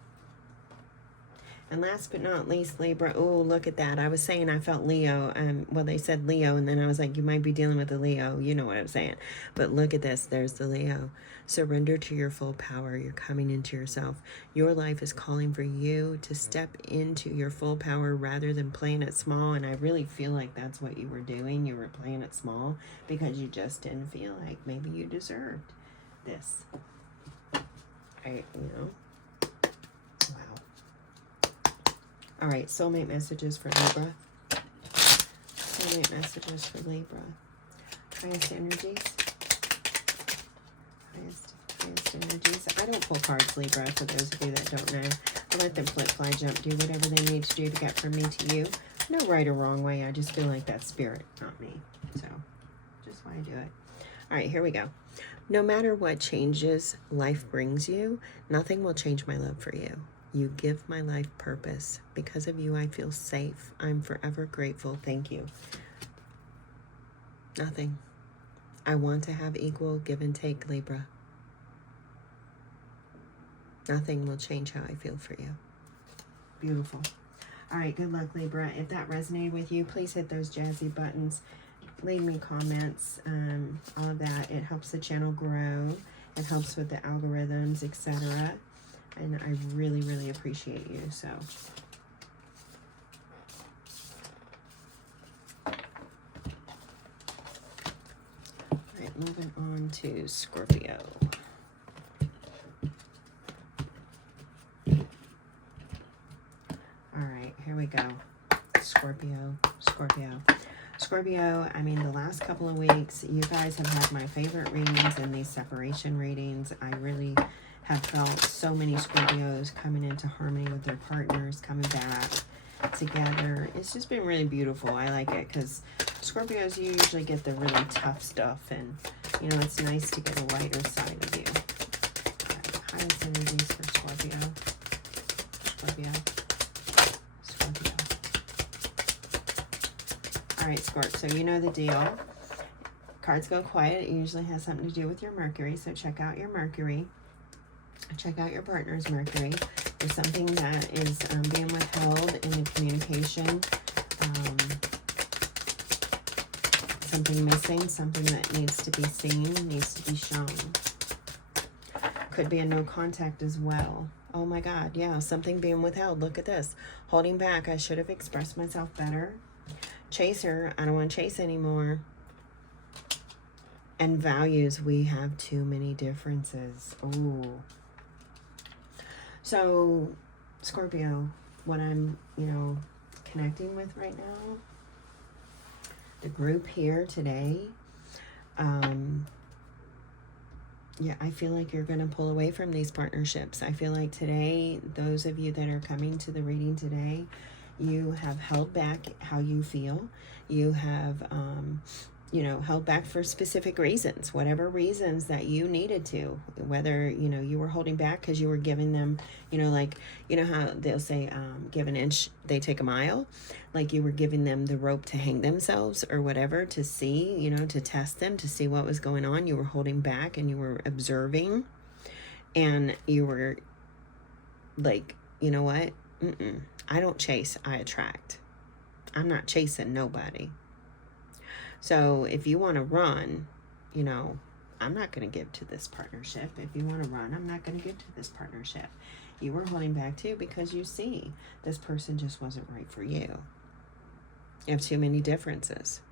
And last but not least, Libra. Oh, look at that. I was saying I felt Leo. Well, they said Leo, and then I was like, you might be dealing with a Leo. You know what I'm saying. But look at this. There's the Leo. Surrender to your full power. You're coming into yourself. Your life is calling for you to step into your full power rather than playing it small. And I really feel like that's what you were doing. You were playing it small because you just didn't feel like maybe you deserved this. You know. All right, soulmate messages for Libra. Soulmate messages for Libra. Highest energies. Highest energies. I don't pull cards, Libra, for those of you that don't know. I let them flip, fly, jump, do whatever they need to do to get from me to you. No right or wrong way. I just feel like that's spirit, not me. So, just why I do it. All right, here we go. No matter what changes life brings you, nothing will change my love for you. You give my life purpose. Because of you, I feel safe. I'm forever grateful. Thank you. Nothing. I want to have equal give and take, Libra. Nothing will change how I feel for you. Beautiful. All right, good luck, Libra. If that resonated with you, please hit those jazzy buttons. Leave me comments, all of that. It helps the channel grow. It helps with the algorithms, etc. And I really, really appreciate you. So, all right, moving on to Scorpio. All right, here we go. Scorpio. Scorpio, I mean, the last couple of weeks, you guys have had my favorite readings in these separation readings. I really have felt so many Scorpios coming into harmony with their partners, coming back together. It's just been really beautiful. I like it because Scorpios, you usually get the really tough stuff, and you know, it's nice to get a lighter side of you. Right, highest energies for Scorpio. Scorpio. All right, Scorp, so you know the deal. Cards go quiet. It usually has something to do with your Mercury, so check out your Mercury. Check out your partner's Mercury. There's something that is being withheld in the communication. Something missing, something that needs to be seen, needs to be shown. Could be a no contact as well. Oh my God, yeah, something being withheld. Look at this. Holding back. I should have expressed myself better. Chaser. I don't want to chase anymore. And values. We have too many differences. Ooh. So, Scorpio, what I'm, connecting with right now, the group here today, Yeah, I feel like you're going to pull away from these partnerships. I feel like today, those of you that are coming to the reading today, you have held back how you feel. You have, you know, held back for specific reasons, whatever reasons that you needed to, whether, you know, you were holding back because you were giving them, you know, like, you know how they'll say, give an inch, they take a mile, like you were giving them the rope to hang themselves or whatever, to see, you know, to test them, to see what was going on. You were holding back and you were observing, and you were like, you know what? I don't chase, I attract. I'm not chasing nobody. So if you want to run, you know, I'm not going to give to this partnership. If you want to run, I'm not going to give to this partnership. You were holding back too because you see this person just wasn't right for you. You have too many differences.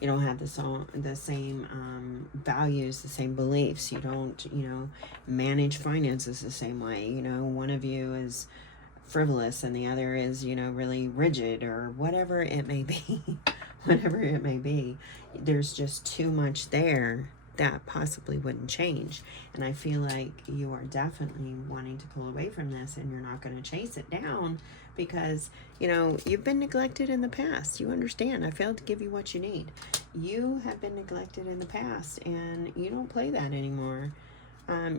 You don't have the same values, the same beliefs. You don't, you know, manage finances the same way. You know, one of you is frivolous and the other is, you know, really rigid, or whatever it may be. Whatever it may be, there's just too much there that possibly wouldn't change. And I feel like you are definitely wanting to pull away from this, and you're not going to chase it down because, you know, you've been neglected in the past. You understand. I failed to give you what you need. You have been neglected in the past, and you don't play that anymore.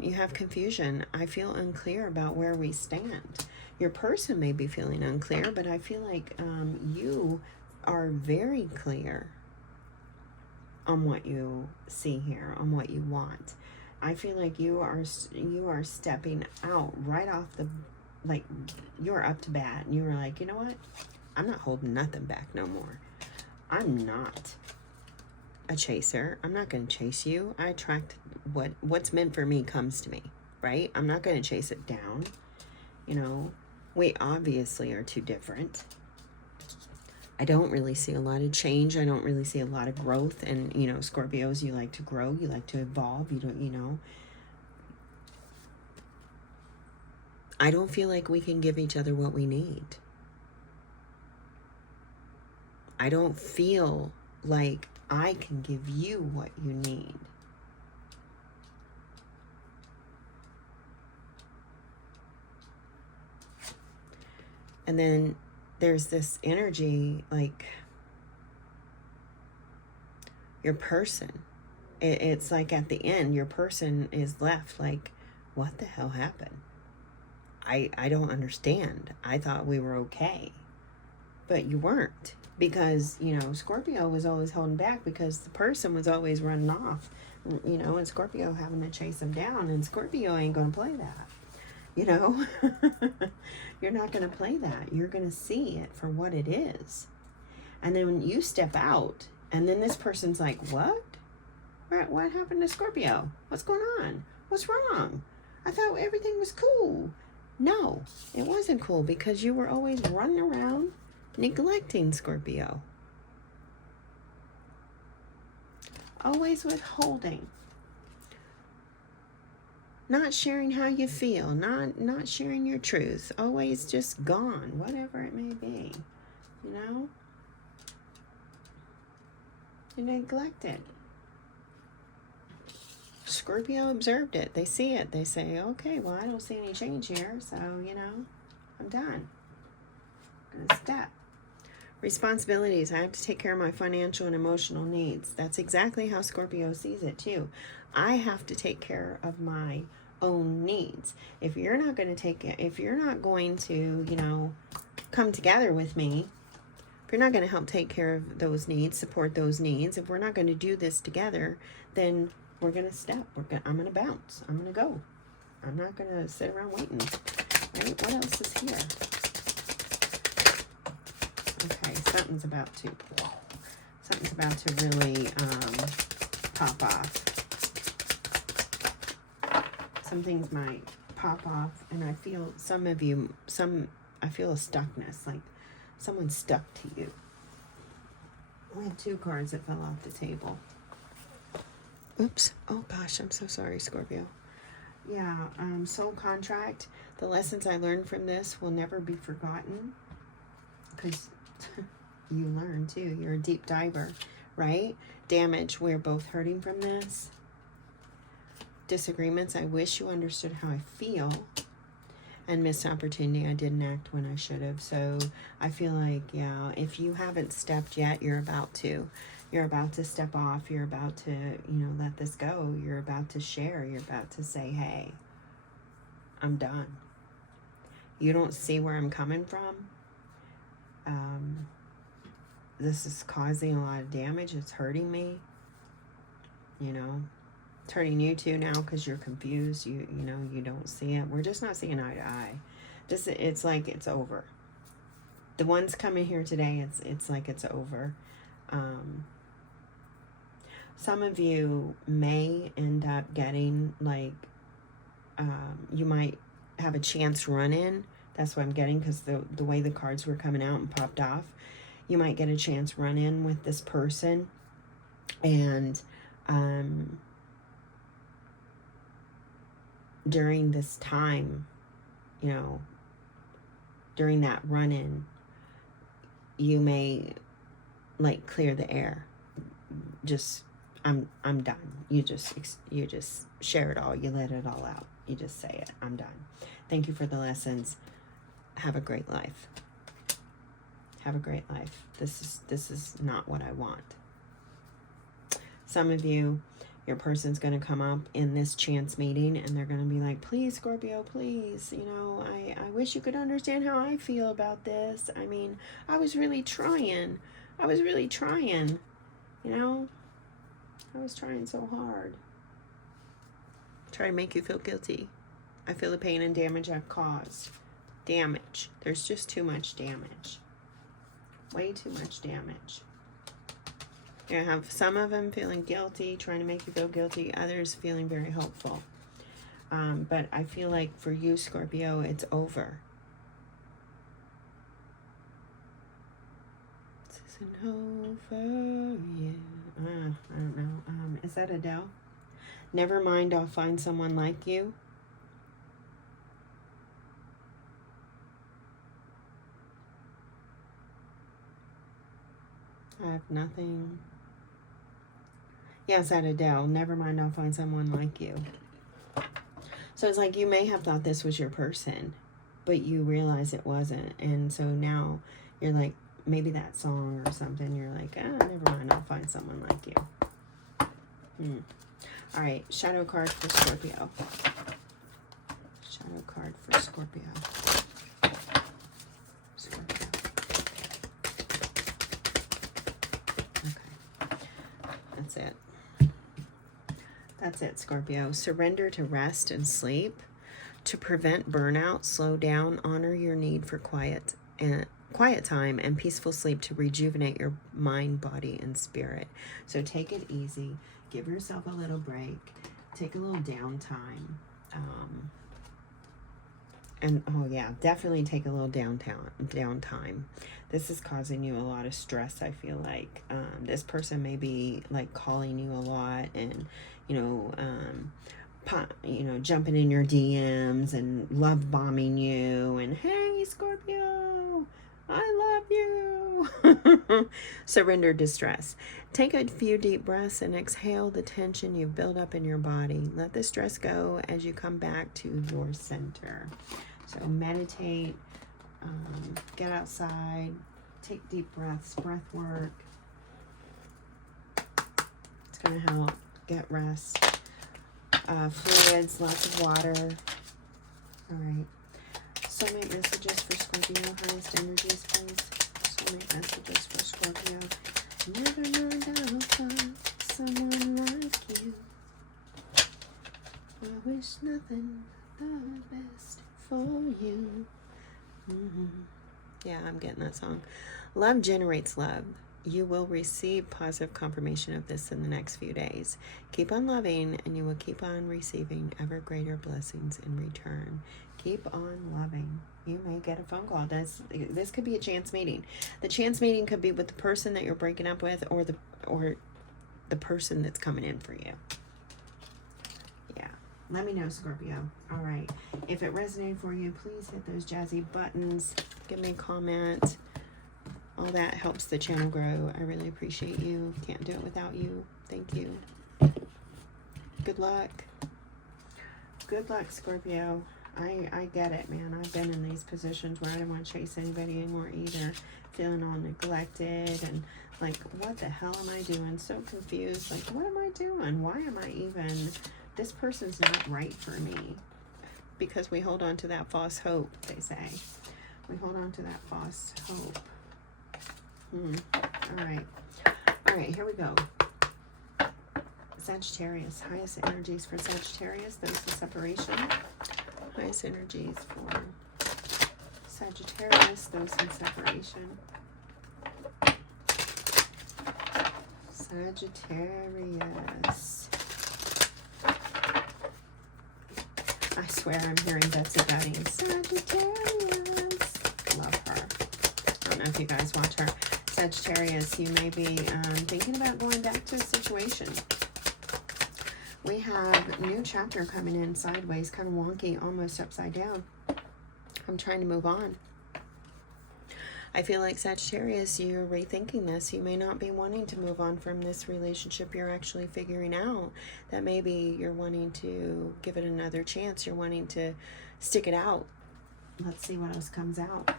You have confusion. I feel unclear about where we stand. Your person may be feeling unclear, but I feel like you are very clear on what you see here, on what you want. I feel like you are stepping out right off the, like, you're up to bat, and you were like, you know what? I'm not holding nothing back no more. I'm not a chaser. I'm not going to chase you. I attract what's meant for me comes to me, right? I'm not going to chase it down. You know, we obviously are too different. I don't really see a lot of change. I don't really see a lot of growth. And, you know, Scorpios, you like to grow. You like to evolve. You don't, you know. I don't feel like we can give each other what we need. I don't feel like I can give you what you need. And then there's this energy, like, your person, it's like at the end, your person is left like, what the hell happened? I don't understand. I thought we were okay. But you weren't, because, you know, Scorpio was always holding back because the person was always running off, you know, and Scorpio having to chase them down, and Scorpio ain't going to play that. You know, you're not going to play that. You're going to see it for what it is. And then when you step out, and then this person's like, what? What happened to Scorpio? What's going on? What's wrong? I thought everything was cool. No, it wasn't cool, because you were always running around neglecting Scorpio. Always withholding. Not sharing how you feel, not sharing your truth, always just gone, whatever it may be, you know? You neglect it. Scorpio observed it. They see it. They say, okay, well, I don't see any change here, so, you know, I'm done. I'm gonna step. Responsibilities. I have to take care of my financial and emotional needs. That's exactly how Scorpio sees it, too. I have to take care of my own needs. If you're not going to if you're not going to, you know, come together with me, if you're not going to help take care of those needs, support those needs, if we're not going to do this together, then we're going to step. I'm going to bounce. I'm going to go. I'm not going to sit around waiting. Right? What else is here? Okay, something's about to really pop off. Some things might pop off, and I feel I feel a stuckness, like someone's stuck to you. We have 2 cards that fell off the table. Oops. Oh gosh, I'm so sorry, Scorpio. Yeah, soul contract. The lessons I learned from this will never be forgotten, because you learn too. You're a deep diver, right? Damage. We're both hurting from this. disagreements. I wish you understood how I feel. And missed opportunity. I didn't act when I should have. So I feel like, yeah, if you haven't stepped yet, you're about to. You're about to step off. You're about to, you know, let this go. You're about to share. You're about to say, hey, I'm done. You don't see where I'm coming from. This is causing a lot of damage. It's hurting me. You know, it's hurting you too now because you're confused. You know, you don't see it. We're just not seeing eye to eye. It's like it's over. The ones coming here today, it's like it's over. Some of you may end up getting like, you might have a chance run in. That's what I'm getting, because the way the cards were coming out and popped off, you might get a chance run in with this person. And during this time, you know, during that run in, you may like clear the air. Just I'm done. You just share it all. You let it all out. You just say it. I'm done. Thank you for the lessons. Have a great life. Have a great life. This is not what I want. Some of you, your person's going to come up in this chance meeting and they're going to be like, please, Scorpio, please, you know, I wish you could understand how I feel about this. I mean, I was really trying. I was really trying, you know. I was trying so hard. Try to make you feel guilty. I feel the pain and damage I've caused. Damage. There's just too much damage. Way too much damage. You have some of them feeling guilty, trying to make you feel guilty. Others feeling very hopeful. But I feel like for you, Scorpio, it's over. This isn't over yet. I don't know. Is that Adele? Never mind, I'll find someone like you. I have nothing. Yes, at Adele. Never mind, I'll find someone like you. So it's like you may have thought this was your person, but you realize it wasn't. And so now you're like, maybe that song or something, you're like, never mind, I'll find someone like you. All right, shadow card for Scorpio. Shadow card for Scorpio. Scorpio. Okay, that's it. That's it, Scorpio. Surrender to rest and sleep. To prevent burnout, slow down, honor your need for quiet time and peaceful sleep to rejuvenate your mind, body, and spirit. So take it easy. Give yourself a little break. Take a little downtime. And oh yeah, definitely take a little downtime. This is causing you a lot of stress, I feel like. This person may be like calling you a lot and, jumping in your DMs and love bombing you and, hey, Scorpio, I love you. Surrender to stress. Take a few deep breaths and exhale the tension you've built up in your body. Let the stress go as you come back to your center. So meditate, get outside, take deep breaths, breath work. It's going to help. Get rest. Fluids, lots of water. All right. Soulmate messages for Scorpio. Highest energies, please. Soulmate messages for Scorpio. Never mind, I'll find someone like you. I wish nothing but the best for you. Yeah, I'm getting that song. Love generates love. You will receive positive confirmation of this in the next few days. Keep on loving and you will keep on receiving ever greater blessings in return. Keep on loving. You may get a phone call. This could be a chance meeting. The chance meeting could be with the person that you're breaking up with or the person that's coming in for you. Yeah. Let me know, Scorpio. All right. If it resonated for you, please hit those jazzy buttons. Give me a comment. All that helps the channel grow. I really appreciate you. Can't do it without you. Thank you. Good luck. Good luck, Scorpio. I get it, man. I've been in these positions where I don't want to chase anybody anymore either. Feeling all neglected and like, what the hell am I doing? So confused. Like, what am I doing? Why am I even... This person's not right for me. Because we hold on to that false hope, they say. We hold on to that false hope. All right. All right, here we go. Sagittarius. Highest energies for Sagittarius. Those in separation. Highest energies for Sagittarius. Those in separation. Sagittarius. I swear I'm hearing Betsy Betty. Sagittarius. Love her. I don't know if you guys watch her. Sagittarius, you may be thinking about going back to a situation. We have new chapter coming in sideways, kind of wonky, almost upside down. I'm trying to move on. I feel like Sagittarius, you're rethinking this. You may not be wanting to move on from this relationship. You're actually figuring out that maybe you're wanting to give it another chance. You're wanting to stick it out. Let's see what else comes out.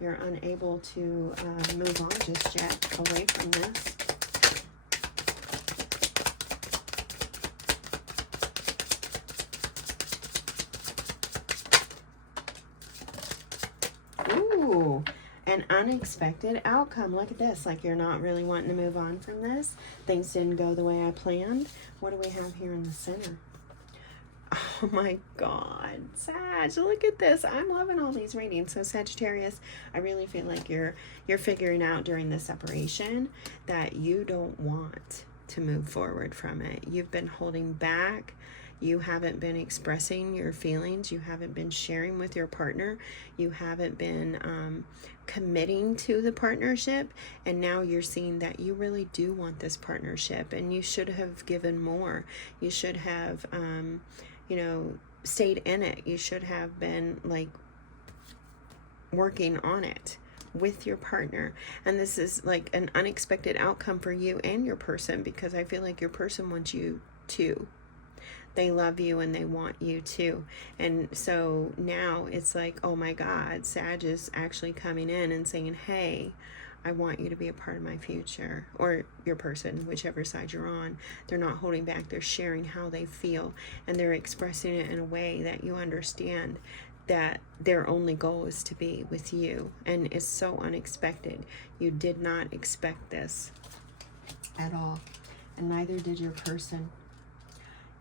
You're unable to move on just yet away from this. Ooh, an unexpected outcome. Look at this. Like, you're not really wanting to move on from this. Things didn't go the way I planned. What do we have here in the center? Oh my God, Sag, look at this. I'm loving all these readings. So Sagittarius, I really feel like you're figuring out during the separation that you don't want to move forward from it. You've been holding back. You haven't been expressing your feelings. You haven't been sharing with your partner. You haven't been committing to the partnership. And now you're seeing that you really do want this partnership. And you should have given more. You should have, you know, stayed in it. You should have been like working on it with your partner. And this is like an unexpected outcome for you and your person, because I feel like your person wants you too. They love you and they want you too. And so now it's like, oh my God, Sag is actually coming in and saying, hey, I want you to be a part of my future. Or your person, whichever side you're on. They're not holding back. They're sharing how they feel. And they're expressing it in a way that you understand that their only goal is to be with you. And it's so unexpected. You did not expect this at all. And neither did your person.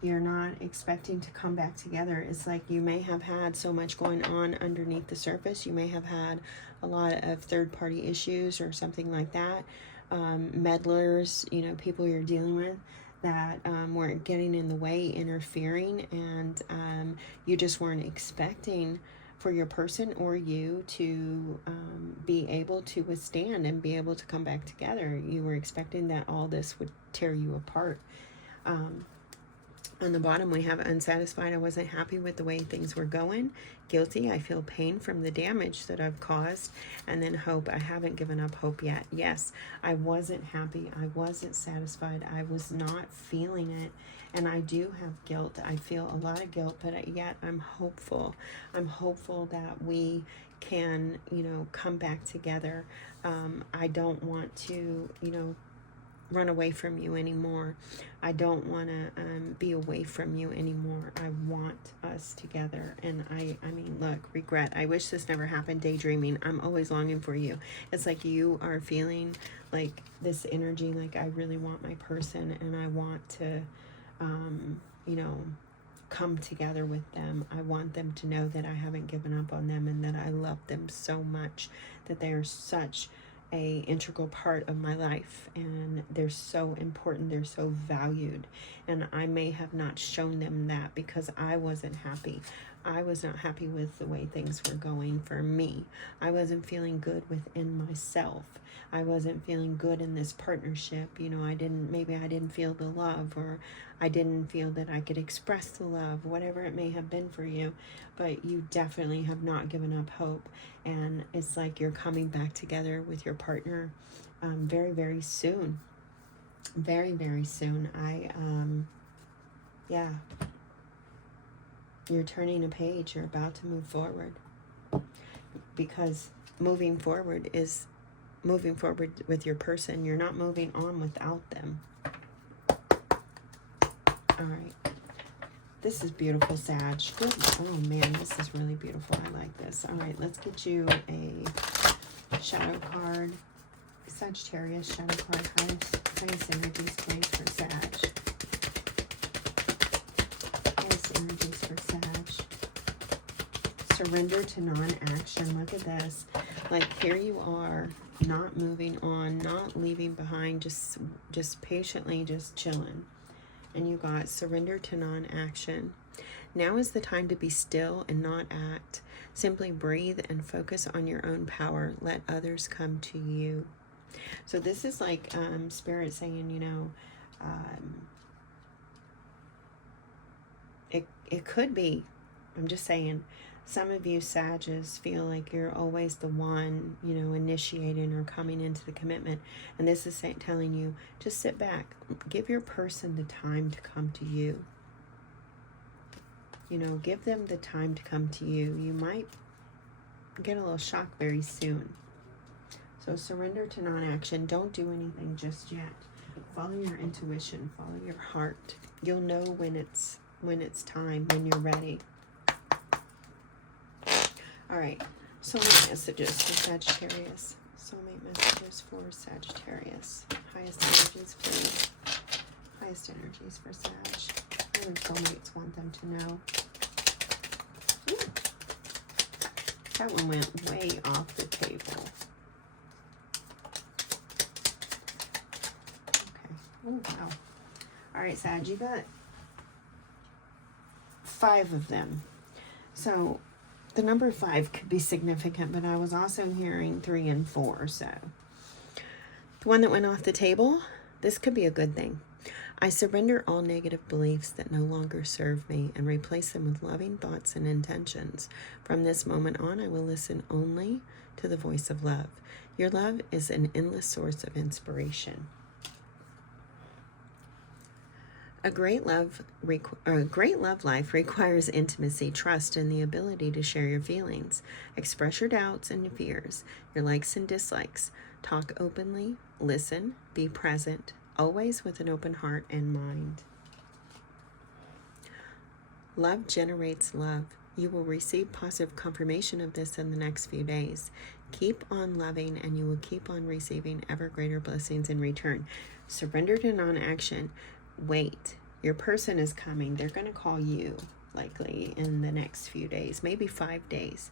You're not expecting to come back together. It's like you may have had so much going on underneath the surface. You may have had a lot of third-party issues or something like that. Meddlers, you know, people you're dealing with that weren't getting in the way, interfering, and you just weren't expecting for your person or you to be able to withstand and be able to come back together. You were expecting that all this would tear you apart. On the bottom, we have unsatisfied. I wasn't happy with the way things were going. Guilty. I feel pain from the damage that I've caused. And then hope. I haven't given up hope yet. Yes, I wasn't happy. I wasn't satisfied. I was not feeling it. And I do have guilt. I feel a lot of guilt, but yet I'm hopeful. I'm hopeful that we can, you know, come back together. I don't want to, you know, run away from you anymore. I don't want to be away from you anymore. I want us together. And I mean, look, regret. I wish this never happened. Daydreaming. I'm always longing for you. It's like you are feeling like this energy, like I really want my person and I want to, you know, come together with them. I want them to know that I haven't given up on them and that I love them so much, that they are such a integral part of my life, and they're so important, they're so valued. And I may have not shown them that because I wasn't happy. I was not happy with the way things were going for me. I wasn't feeling good within myself. I wasn't feeling good in this partnership. You know, maybe I didn't feel the love, or I didn't feel that I could express the love, whatever it may have been for you. But you definitely have not given up hope. And it's like you're coming back together with your partner very, very soon. Very, very soon. Yeah. You're turning a page. You're about to move forward. Because moving forward is moving forward with your person. You're not moving on without them. All right. This is beautiful, Sag. Good. Oh, man, this is really beautiful. I like this. All right, let's get you a shadow card. Sagittarius shadow card. Highest energies, please, for Sag. Highest energies for Sag. Surrender to non-action. Look at this. Like, here you are, not moving on, not leaving behind, just patiently, just chilling. And you got surrender to non-action. Now is the time to be still and not act. Simply breathe and focus on your own power. Let others come to you. So this is like Spirit saying, you know, it could be, I'm just saying, some of you Sages feel like you're always the one, you know, initiating or coming into the commitment. And this is telling you, just sit back. Give your person the time to come to you. You know, give them the time to come to you. You might get a little shock very soon. So surrender to non-action. Don't do anything just yet. Follow your intuition. Follow your heart. You'll know when it's time, when you're ready. All right, soulmate messages for Sagittarius. Soulmate messages for Sagittarius. Highest energies, please. Highest energies for Sag. What do soulmates want them to know? Ooh. That one went way off the table. Okay. Oh, wow. All right, Sag, you got 5 of them. So the number 5 could be significant, but I was also hearing 3 and 4. So the one that went off the table, this could be a good thing. I surrender all negative beliefs that no longer serve me and replace them with loving thoughts and intentions. From this moment on, I will listen only to the voice of love. Your love is an endless source of inspiration. A great love life requires intimacy, trust, and the ability to share your feelings. Express your doubts and fears, your likes and dislikes. Talk openly, listen, be present, always with an open heart and mind. Love generates love. You will receive positive confirmation of this in the next few days. Keep on loving and you will keep on receiving ever greater blessings in return. Surrender to non-action. Wait, your person is coming. They're going to call you likely in the next few days, maybe 5 days.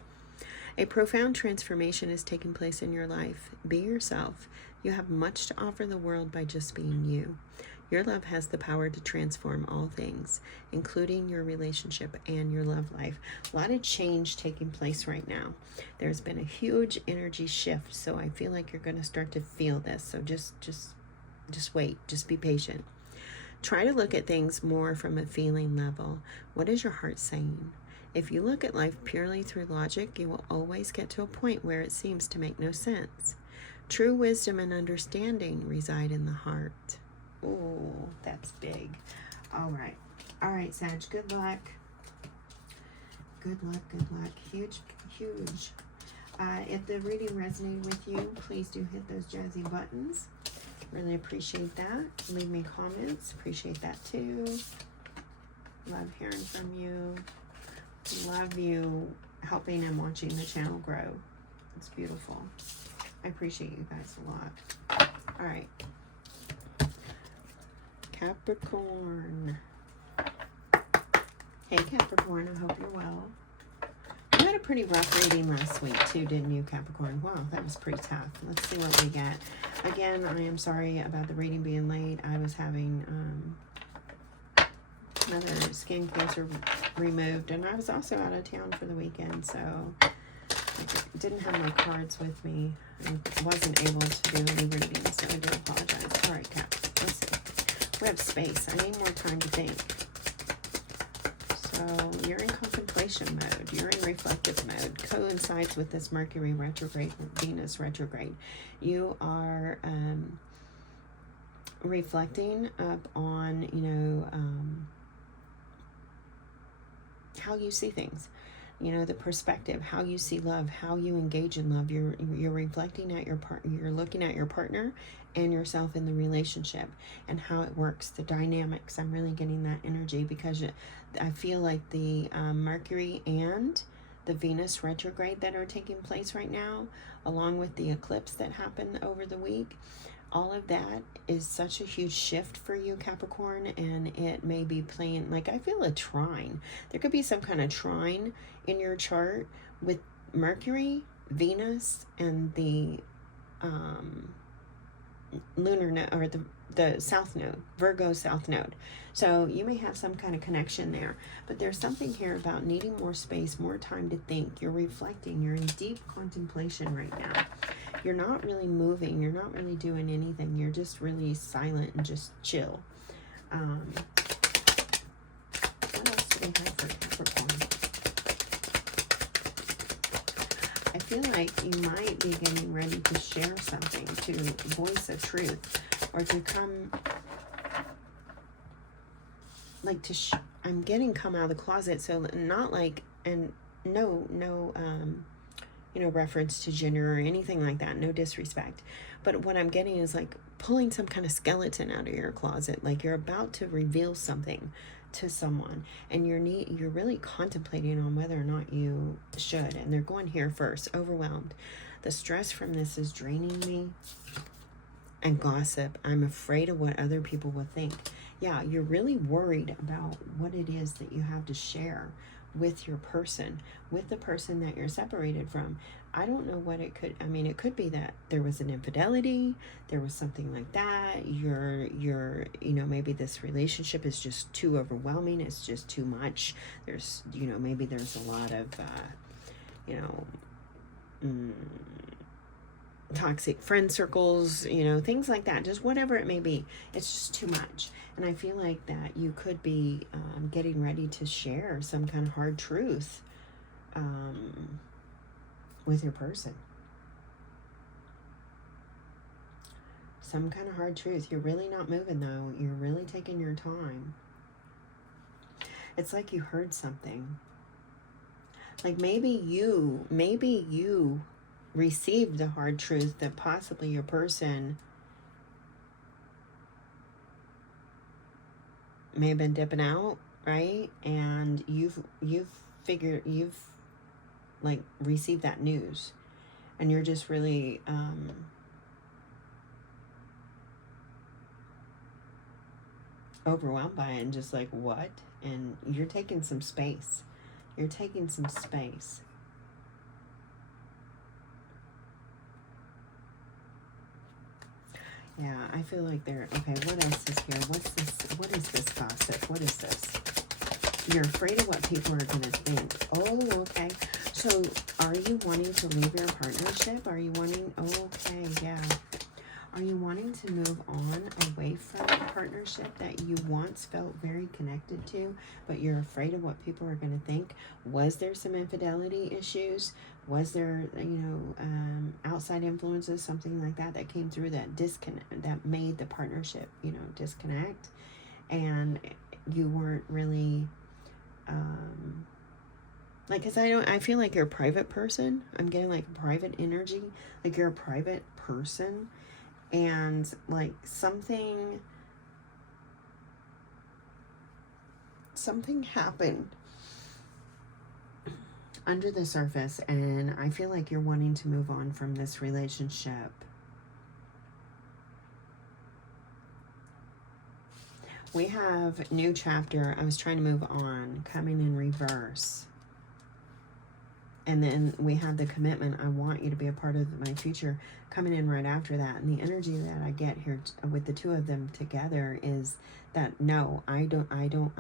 A profound transformation is taking place in your life. Be yourself. You have much to offer the world by just being you. Your love has the power to transform all things, including your relationship and your love life. A lot of change taking place right now. There's been a huge energy shift, so I feel like you're going to start to feel this. So just wait. Just be patient. Try to look at things more from a feeling level. What is your heart saying? If you look at life purely through logic, you will always get to a point where it seems to make no sense. True wisdom and understanding reside in the heart. Oh, that's big. All right, Sag, good luck. Good luck. Huge. If the reading resonated with you, please do hit those jazzy buttons. Really appreciate that. Leave me comments. Appreciate that too. Love hearing from you. Love you helping and watching the channel grow. It's beautiful. I appreciate you guys a lot. All right. Capricorn. Hey Capricorn, I hope you're well. You had a pretty rough reading last week too, didn't you, Capricorn? Wow, that was pretty tough. Let's see what we get. Again, I am sorry about the reading being late. I was having another skin cancer removed, and I was also out of town for the weekend, so I didn't have my cards with me. I wasn't able to do any readings, so I do apologize. All right, Cap, let's see. We have space. I need more time to think. So you're in contemplation mode. You're in reflective mode. Coincides with this Mercury retrograde, Venus retrograde. You are reflecting up on, how you see things. You know, the perspective, how you see love, how you engage in love. You're reflecting at your partner, you're looking at your partner and yourself in the relationship and how it works, the dynamics. I'm really getting that energy because I feel like the Mercury and the Venus retrograde that are taking place right now, along with the eclipse that happened over the week, all of that is such a huge shift for you, Capricorn, and it may be playing, like, I feel a trine. There could be some kind of trine in your chart with Mercury, Venus, and the lunar node, or the south node, Virgo south node. So you may have some kind of connection there, but there's something here about needing more space, more time to think. You're reflecting, you're in deep contemplation right now. You're not really moving, you're not really doing anything, you're just really silent and just chill. What else do we have for Capricorn? I feel like you might be getting ready to share something, to voice a truth, or to come, like I'm getting come out of the closet, so not like, and no, you know, reference to gender or anything like that, no disrespect. But what I'm getting is like pulling some kind of skeleton out of your closet, like you're about to reveal something to someone, and you're really contemplating on whether or not you should. And they're going here first, overwhelmed. The stress from this is draining me. And gossip. I'm afraid of what other people will think. Yeah, you're really worried about what it is that you have to share with your person, with the person that you're separated from. I don't know what it could, I mean, it could be that there was an infidelity, there was something like that. You're, you know, maybe this relationship is just too overwhelming. It's just too much. There's, you know, maybe there's a lot of, you know, toxic friend circles, you know, things like that, just whatever it may be. It's just too much. And I feel like that you could be getting ready to share some kind of hard truth with your person. Some kind of hard truth. You're really not moving though. You're really taking your time. It's like you heard something. Like maybe you received the hard truth that possibly your person may have been dipping out, right? And you've like received that news, and you're just really overwhelmed by it, and just like, what? And you're taking some space. You're taking some space. Yeah, I feel like they're, okay, what else is here? What's this? What is this gossip? What is this? You're afraid of what people are going to think. Oh, okay. So are you wanting to leave your partnership? Are you wanting, oh, okay, yeah. Are you wanting to move on away from a partnership that you once felt very connected to, but you're afraid of what people are going to think? Was there some infidelity issues? Was there, you know, outside influences, something like that, that came through that disconnect, that made the partnership, you know, disconnect? And you weren't really, like, cause I feel like you're a private person. I'm getting like private energy, like you're a private person, and like something happened under the surface, and I feel like you're wanting to move on from this relationship. We have new chapter. I was trying to move on, coming in reverse. And then we have the commitment. I want you to be a part of my future, coming in right after that. And the energy that I get here with the two of them together is that, no, I know,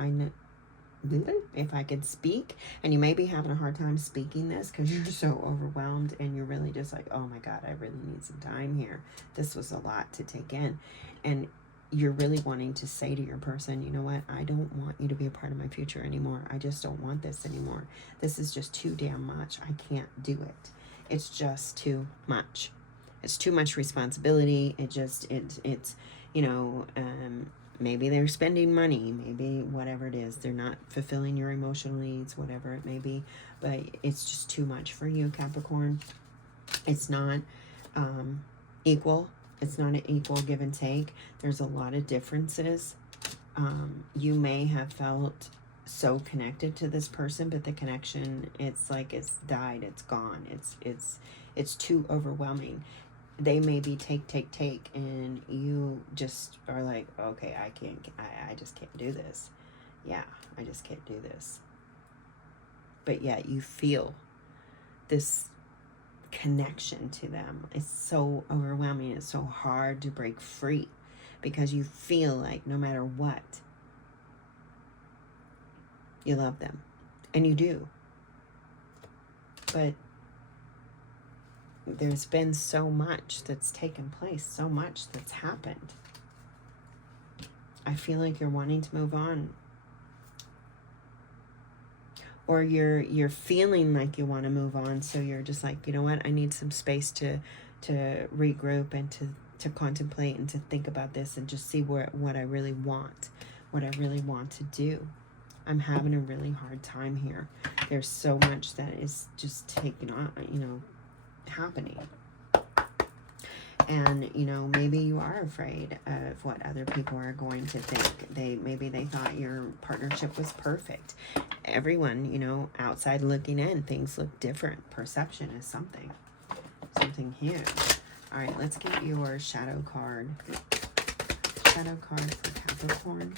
if I could speak, and you may be having a hard time speaking this because you're so overwhelmed and you're really just like, oh my God, I really need some time here. This was a lot to take in. And you're really wanting to say to your person, you know what, I don't want you to be a part of my future anymore. I just don't want this anymore. This is just too damn much. I can't do it. It's just too much. It's too much responsibility. It's, you know, maybe they're spending money, maybe whatever it is, they're not fulfilling your emotional needs, whatever it may be, but it's just too much for you, Capricorn. It's not equal. It's not an equal give and take. There's a lot of differences. You may have felt so connected to this person, but the connection, it's like it's died, it's gone, it's too overwhelming. They may be take, and you just are like, okay, I just can't do this. Yeah, I just can't do this. But yet you feel this connection to them. It's so overwhelming. It's so hard to break free because you feel like no matter what, you love them. And you do. But there's been so much that's taken place, so much that's happened. I feel like you're wanting to move on. Or you're feeling like you want to move on, so you're just like, you know what, I need some space to regroup and to contemplate and to think about this and just see what I really want, what I really want to do. I'm having a really hard time here. There's so much that is just taking on, you know, happening. And, you know, maybe you are afraid of what other people are going to think. Maybe they thought your partnership was perfect. Everyone, you know, outside looking in, things look different. Perception is something huge. All right, let's get your shadow card. Shadow card for Capricorn.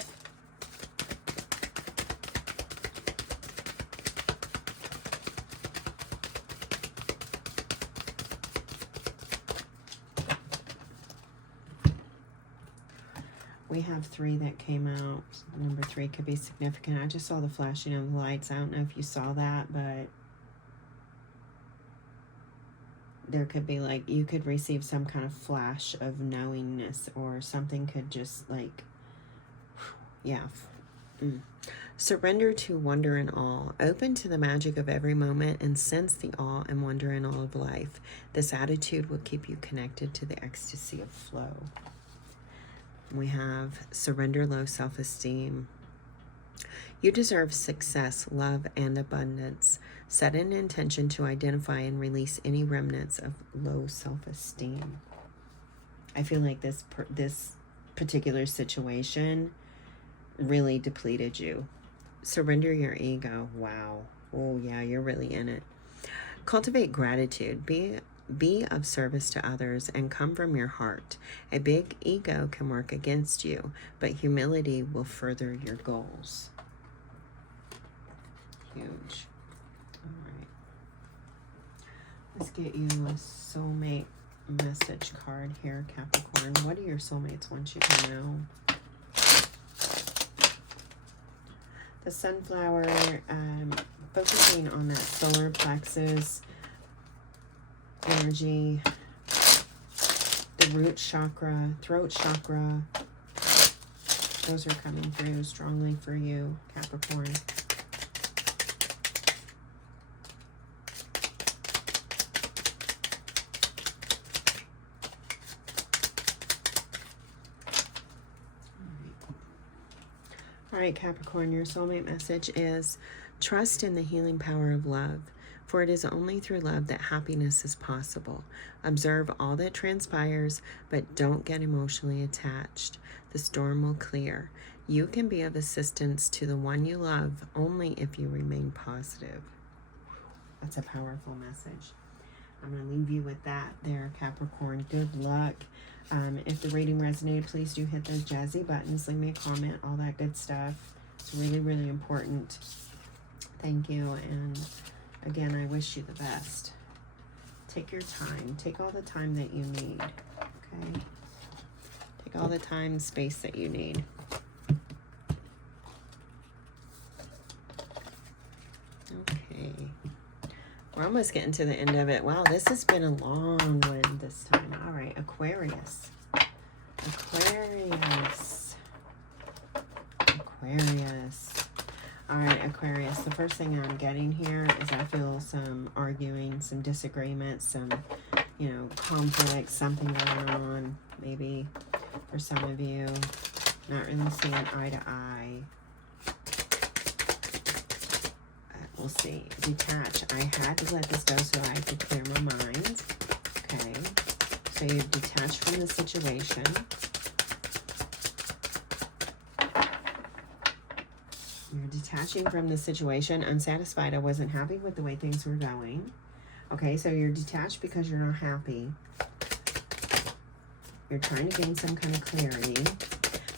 We have 3 that came out. Number 3 could be significant. I just saw the flashing of the lights. I don't know if you saw that, but there could be like, you could receive some kind of flash of knowingness, or something could just like, yeah. Surrender to wonder and awe. Open to the magic of every moment and sense the awe and wonder in all of life. This attitude will keep you connected to the ecstasy of flow. We have surrender low self-esteem. You deserve success, love, and abundance. Set an intention to identify and release any remnants of low self-esteem. I feel like this particular situation really depleted you. Surrender your ego. Wow. Oh yeah, you're really in it. Cultivate gratitude. Be of service to others and come from your heart. A big ego can work against you, but humility will further your goals. Huge. All right. Let's get you a soulmate message card here, Capricorn. What do your soulmates want you to know? The sunflower, focusing on that solar plexus energy, the root chakra, throat chakra. Those are coming through strongly for you, Capricorn. All right, Capricorn, your soulmate message is trust in the healing power of love. For it is only through love that happiness is possible. Observe all that transpires, but don't get emotionally attached. The storm will clear. You can be of assistance to the one you love only if you remain positive. That's a powerful message. I'm going to leave you with that there, Capricorn. Good luck. If the reading resonated, please do hit those jazzy buttons. Leave me a comment, all that good stuff. It's really, really important. Thank you. And again, I wish you the best. Take your time. Take all the time that you need. Okay? Take all the time, space that you need. Okay. We're almost getting to the end of it. Wow, this has been a long one this time. All right, Aquarius. Aquarius. Aquarius. All right, Aquarius, the first thing I'm getting here is I feel some arguing, some disagreements, some, you know, conflict, something going on, maybe for some of you. Not really seeing eye to eye. We'll see. Detach. I had to let this go so I could clear my mind. Okay. So you've detached from the situation. You're detaching from the situation. Unsatisfied. I wasn't happy with the way things were going. Okay, so you're detached because you're not happy. You're trying to gain some kind of clarity.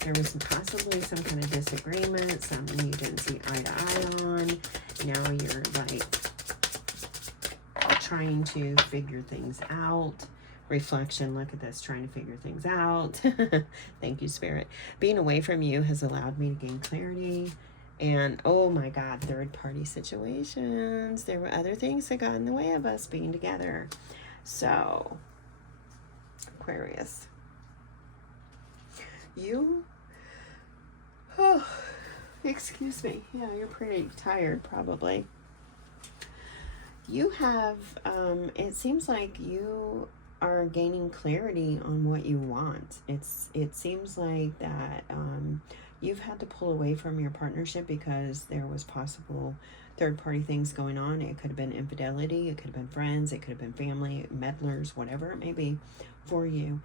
There was possibly some kind of disagreement, something you didn't see eye to eye on. Now you're like trying to figure things out. Reflection, look at this, trying to figure things out. Thank you, Spirit. Being away from you has allowed me to gain clarity. And oh my God, third party situations. There were other things that got in the way of us being together. So, Aquarius, you, oh, excuse me. Yeah, you're pretty tired probably. You have, it seems like you are gaining clarity on what you want. It seems like that you've had to pull away from your partnership because there was possible third-party things going on. It could have been infidelity, it could have been friends, it could have been family, meddlers, whatever it may be for you.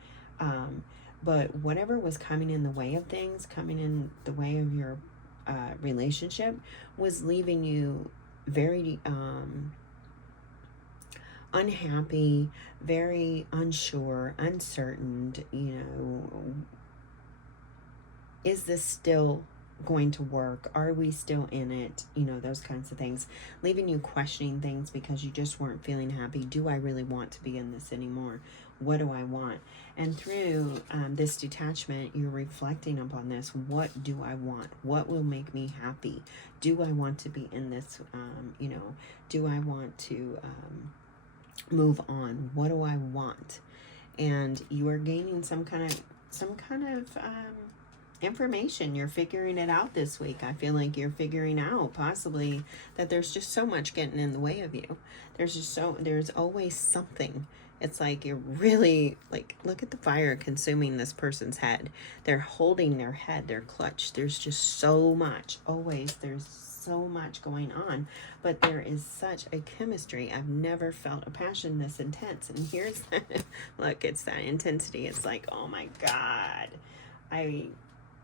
But whatever was coming in the way of things, coming in the way of your relationship, was leaving you very unhappy, very unsure, uncertain, you know, is this still going to work? Are we still in it? You know, those kinds of things, leaving you questioning things because you just weren't feeling happy. Do I really want to be in this anymore? What do I want? And through this detachment, you're reflecting upon this. What do I want? What will make me happy? Do I want to be in this? You know, do I want to move on? What do I want? And you are gaining some kind of information. You're figuring it out this week. I feel like you're figuring out possibly that there's just so much getting in the way of you. There's always something. It's like you're really, like, look at the fire consuming this person's head. They're holding their head, they're clutched. There's just so much. Always there's so much going on, but there is such a chemistry. I've never felt a passion this intense. And here's that. Look, it's that intensity. It's like, oh my God, I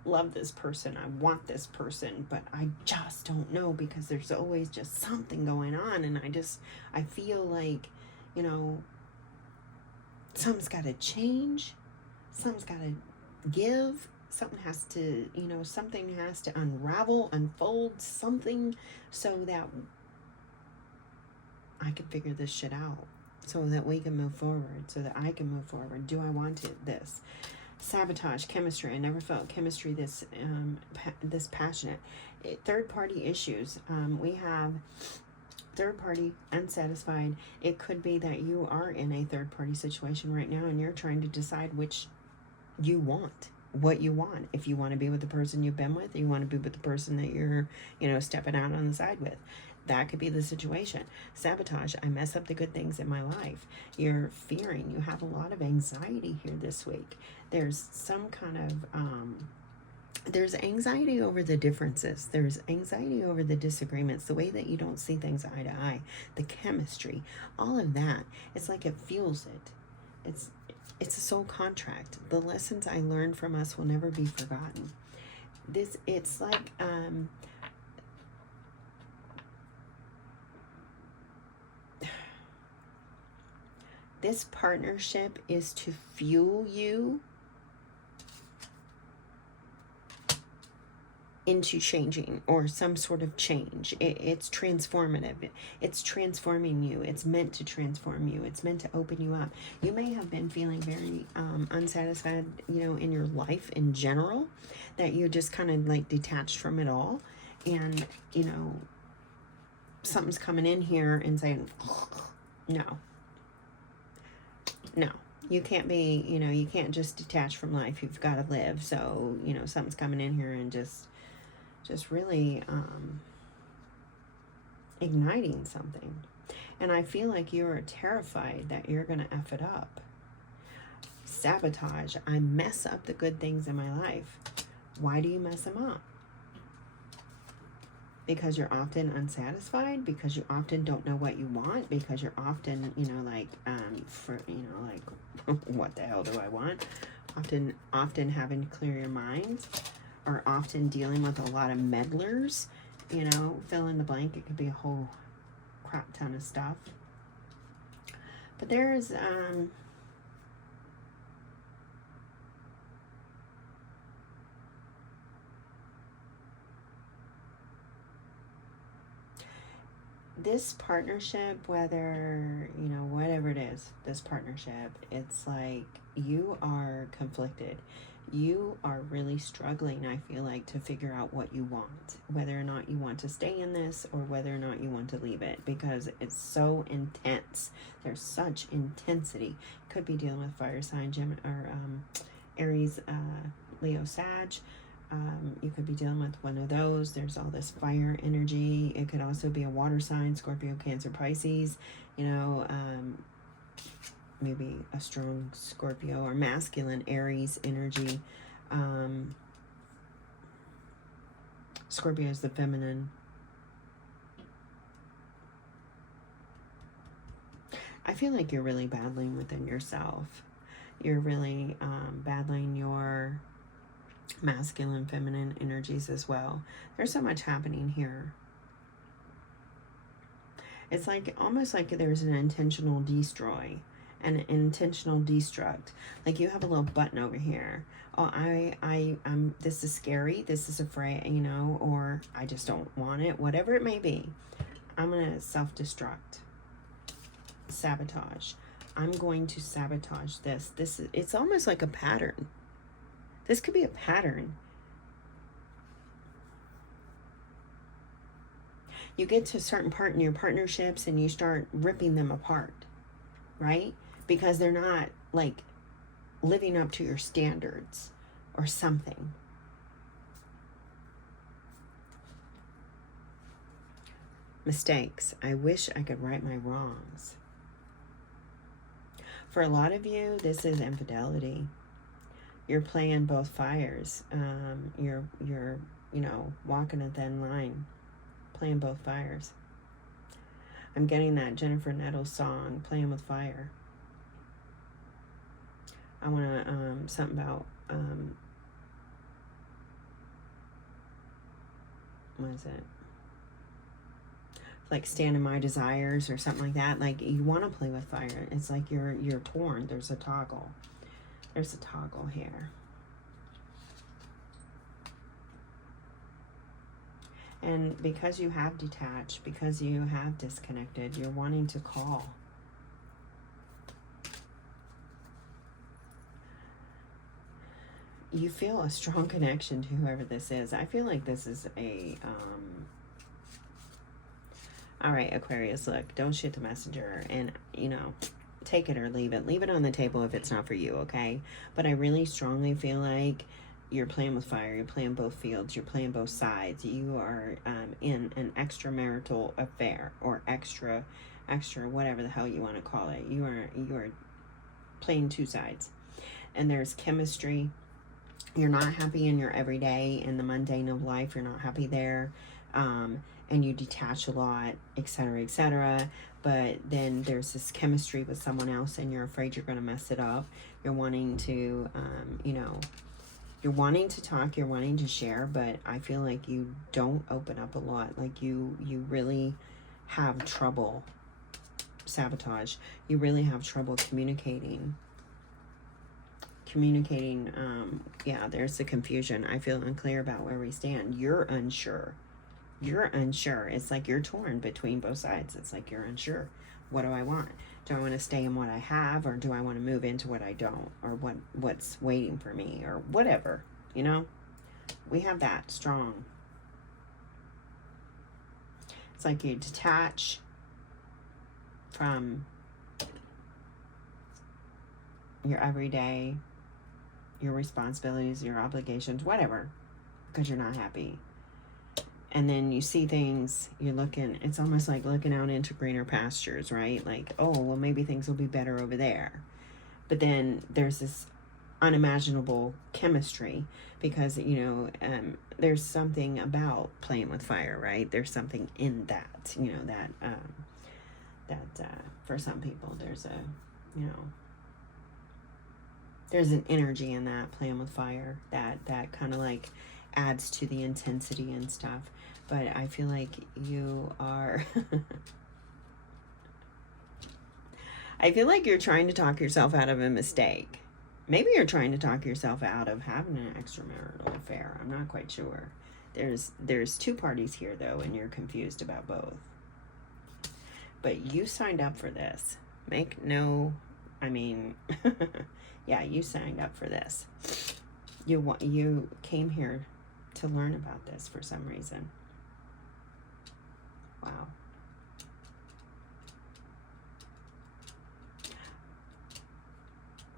love this person, I want this person, but I just don't know, because there's always just something going on. And I feel like, you know, something's got to change, something's got to give, something has to, you know, something has to unravel, unfold, something, so that I can figure this shit out, so that we can move forward, so that I can move forward. Do I want this? Sabotage, chemistry. I never felt chemistry this this passionate. Third party issues. We have third party, unsatisfied. It could be that you are in a third party situation right now and you're trying to decide which you want, what you want. If you want to be with the person you've been with, or you want to be with the person that you're, you know, stepping out on the side with. That could be the situation. Sabotage. I mess up the good things in my life. You're fearing. You have a lot of anxiety here this week. There's some kind of there's anxiety over the differences. There's anxiety over the disagreements, the way that you don't see things eye to eye, the chemistry, all of that. It's like it fuels it. It's a soul contract. The lessons I learned from us will never be forgotten. It's like this partnership is to fuel you into changing, or some sort of change. It's transformative. It's transforming you. It's meant to transform you. It's meant to open you up. You may have been feeling very unsatisfied, you know, in your life in general, that you just kind of like detached from it all. And, you know, something's coming in here and saying, no, you can't be, you know, you can't just detach from life. You've got to live. So, you know, something's coming in here and just really igniting something. And I feel like you are terrified that you're going to F it up. Sabotage. I mess up the good things in my life. Why do you mess them up? Because you're often unsatisfied, because you often don't know what you want, because you're often, you know, like, what the hell do I want? Often having to clear your mind, or often dealing with a lot of meddlers, you know, fill in the blank. It could be a whole crap ton of stuff. But there's, this partnership, whether, you know, whatever it is, this partnership, it's like you are conflicted. You are really struggling, I feel like, to figure out what you want, whether or not you want to stay in this or whether or not you want to leave it, because it's so intense. There's such intensity. Could be dealing with fire sign, Gemini, or Aries, Leo, Sag. You could be dealing with one of those. There's all this fire energy. It could also be a water sign, Scorpio, Cancer, Pisces, you know, maybe a strong Scorpio or masculine Aries energy. Scorpio is the feminine. I feel like you're really battling within yourself. You're really battling your masculine, feminine energies as well. There's so much happening here. It's like almost like there's an intentional destroy, an intentional destruct. Like you have a little button over here. Oh, I'm this is scary, this is afraid, you know, or I just don't want it, whatever it may be. I'm gonna self-destruct, sabotage. I'm going to sabotage this. It's almost like a pattern. This could be a pattern. You get to a certain part in your partnerships and you start ripping them apart, right? Because they're not like living up to your standards or something. Mistakes. I wish I could right my wrongs. For a lot of you, this is infidelity. You're playing both fires. You're you know, walking a thin line, playing both fires. I'm getting that Jennifer Nettles song, Playing with Fire. I want to, something about, what is it? Like Stand in My Desires or something like that. Like you want to play with fire. It's like you're torn. There's a toggle. There's a toggle here. And because you have detached, because you have disconnected, you're wanting to call. You feel a strong connection to whoever this is. I feel like this is a, all right, Aquarius, look, don't shoot the messenger. And, you know, take it or leave it. Leave it on the table if it's not for you, okay? But I really strongly feel like you're playing with fire. You're playing both fields. You're playing both sides. You are in an extramarital affair, or extra, whatever the hell you want to call it. You are playing two sides. And there's chemistry. You're not happy in your everyday, in the mundane of life. You're not happy there. And you detach a lot, etc., etc. But then there's this chemistry with someone else and you're afraid you're going to mess it up. You're wanting to, you know, you're wanting to talk, you're wanting to share, but I feel like you don't open up a lot. Like you really have trouble, sabotage. You really have trouble communicating. Yeah, there's the confusion. I feel unclear about where we stand. You're unsure. You're unsure. It's like you're torn between both sides. It's like you're unsure. What do I want? Do I want to stay in what I have, or do I want to move into what I don't, or what's waiting for me, or whatever, you know? We have that strong. It's like you detach from your everyday, your responsibilities, your obligations, whatever, because you're not happy. And then you see things, you're looking, it's almost like looking out into greener pastures, right? Like, oh, well, maybe things will be better over there. But then there's this unimaginable chemistry, because, you know, there's something about playing with fire, right? There's something in that, you know, that for some people there's a, you know, there's an energy in that playing with fire that kind of like adds to the intensity and stuff. But I feel like you are I feel like you're trying to talk yourself out of a mistake. Maybe you're trying to talk yourself out of having an extramarital affair. I'm not quite sure. There's two parties here, though, and you're confused about both. But you signed up for this. Yeah, you signed up for this. You came here to learn about this for some reason. Wow.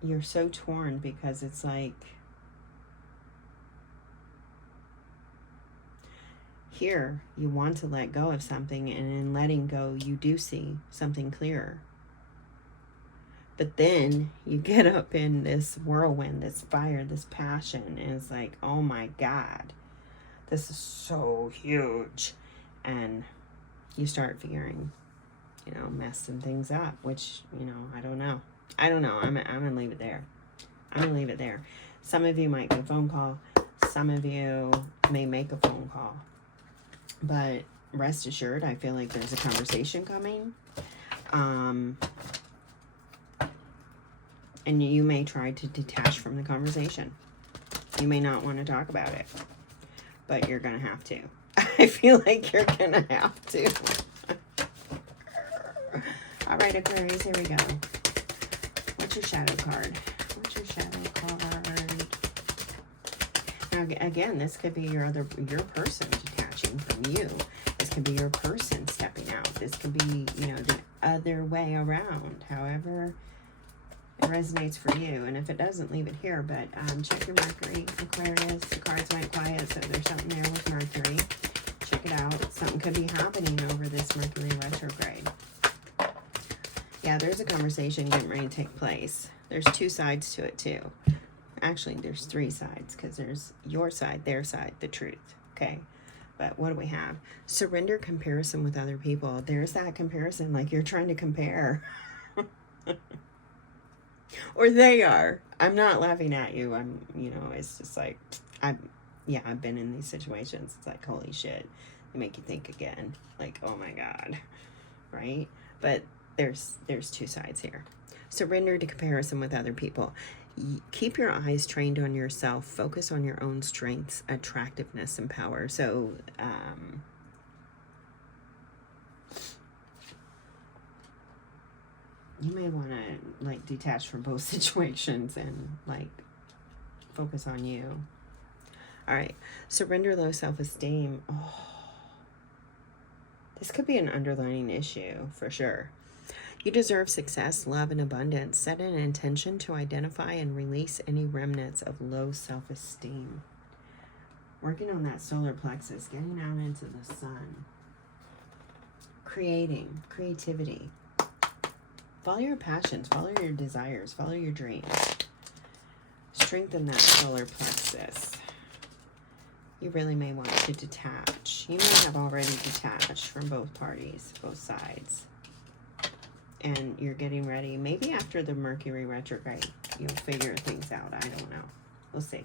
You're so torn, because it's like here you want to let go of something, and in letting go you do see something clearer. But then you get up in this whirlwind, this fire, this passion, and it's like, oh my God, this is so huge. And you start figuring, you know, messing things up, which, you know, I don't know. I'm gonna leave it there. I'm gonna leave it there. Some of you might get a phone call. Some of you may make a phone call. But rest assured, I feel like there's a conversation coming. And you may try to detach from the conversation. You may not want to talk about it, but you're gonna have to. I feel like you're gonna have to. All right, Aquarius, here we go. What's your shadow card? What's your shadow card? Now, again, this could be your person detaching from you. This could be your person stepping out. This could be, you know, the other way around. However it resonates for you. And if it doesn't, leave it here. But check your Mercury, Aquarius. The cards went quiet, so there's something there with Mercury. Check it out. Something could be happening over this Mercury retrograde. Yeah, there's a conversation getting ready to take place. There's two sides to it, too. Actually, there's three sides, because there's your side, their side, the truth. Okay? But what do we have? Surrender comparison with other people. There's that comparison, like you're trying to compare. Or they are. I'm not laughing at you. You know, it's just like, I've been in these situations. It's like, holy shit. They make you think again. Like, oh my God. Right? But there's two sides here. Surrender to comparison with other people. Keep your eyes trained on yourself. Focus on your own strengths, attractiveness, and power. So, you may want to, like, detach from both situations and, like, focus on you. All right. Surrender low self-esteem. Oh, this could be an underlying issue for sure. You deserve success, love, and abundance. Set an intention to identify and release any remnants of low self-esteem. Working on that solar plexus, getting out into the sun. Creativity. Follow your passions, follow your desires, follow your dreams. Strengthen that solar plexus. You really may want to detach. You may have already detached from both parties, both sides. And you're getting ready. Maybe after the Mercury retrograde, you'll figure things out. I don't know. We'll see.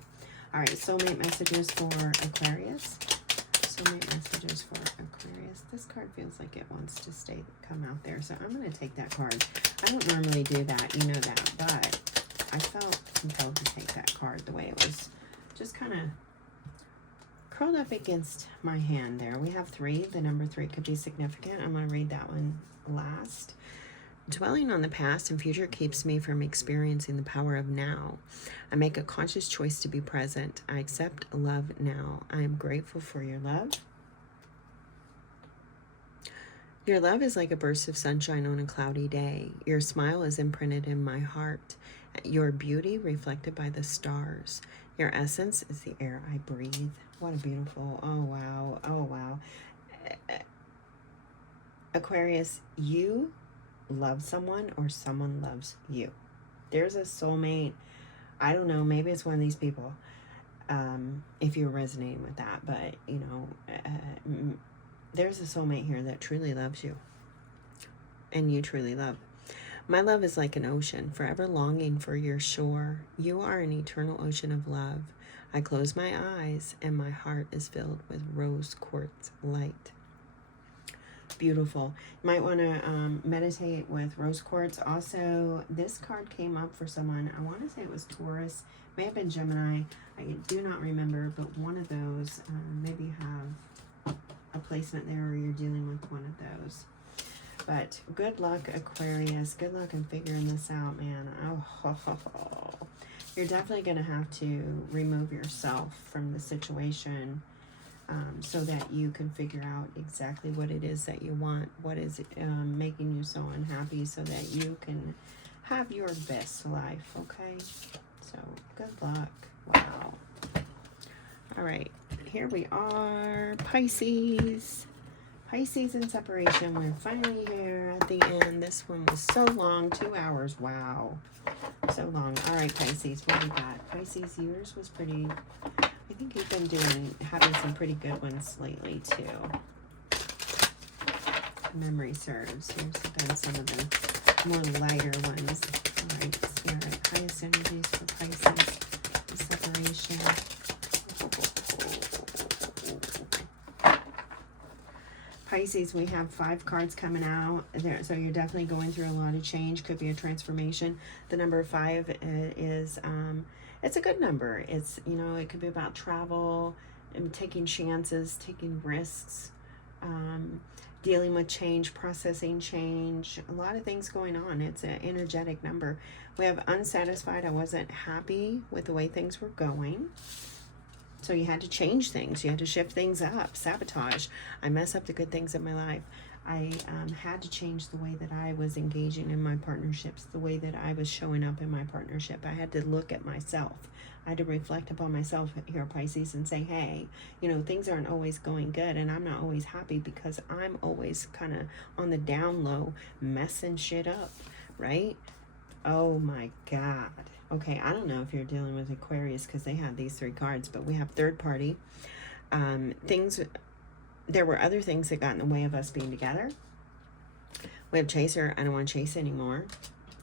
All right, soulmate messages for Aquarius. Soulmate messages for Aquarius. This card feels like it wants to come out there. So I'm going to take that card. I don't normally do that. You know that. But I felt compelled to take that card the way it was just kind of curled up against my hand there. We have 3. The number 3 could be significant. I'm going to read that one last. Dwelling on the past and future keeps me from experiencing the power of now. I make a conscious choice to be present. I accept love now. I am grateful for your love. Your love is like a burst of sunshine on a cloudy day. Your smile is imprinted in my heart. Your beauty reflected by the stars. Your essence is the air I breathe. What a beautiful, oh wow, oh wow. Aquarius, you love someone or someone loves you. There's a soulmate I don't know, maybe it's one of these people, if you're resonating with that, but, you know, there's a soulmate here that truly loves you, and you truly love. My love is like an ocean, forever longing for your shore. You are an eternal ocean of love. I close my eyes, and my heart is filled with rose quartz light. Beautiful. You might want to meditate with rose quartz. Also, this card came up for someone, I want to say it was Taurus, may have been Gemini, I do not remember, but one of those, maybe you have a placement there, or you're dealing with one of those. But good luck, Aquarius. Good luck in figuring this out, man. Oh, you're definitely going to have to remove yourself from the situation, so that you can figure out exactly what it is that you want, what is making you so unhappy, so that you can have your best life, okay? So, good luck. Wow. All right, here we are, Pisces. Pisces in separation. We're finally here at the end. This one was so long, 2 hours. Wow, so long. All right, Pisces, what do we got? Pisces, yours was pretty... I think you've been having some pretty good ones lately too. Memory serves. Here's been some of the more lighter ones. All right, Spirit, highest energies for Pisces. Separation. Pisces, we have 5 cards coming out there, so you're definitely going through a lot of change. Could be a transformation. The number 5 is it's a good number. It's, you know, it could be about travel and taking chances, taking risks, dealing with change, processing change, a lot of things going on. It's an energetic number. We have unsatisfied. I wasn't happy with the way things were going. So you had to change things. You had to shift things up. Sabotage. I mess up the good things in my life. I had to change the way that I was engaging in my partnerships, the way that I was showing up in my partnership. I had to look at myself. I had to reflect upon myself here, Pisces, and say, hey, you know, things aren't always going good, and I'm not always happy because I'm always kind of on the down low, messing shit up, right? Oh my God. Okay, I don't know if you're dealing with Aquarius because they have these 3 cards, but we have third party. There were other things that got in the way of us being together. We have chaser. I don't want to chase anymore.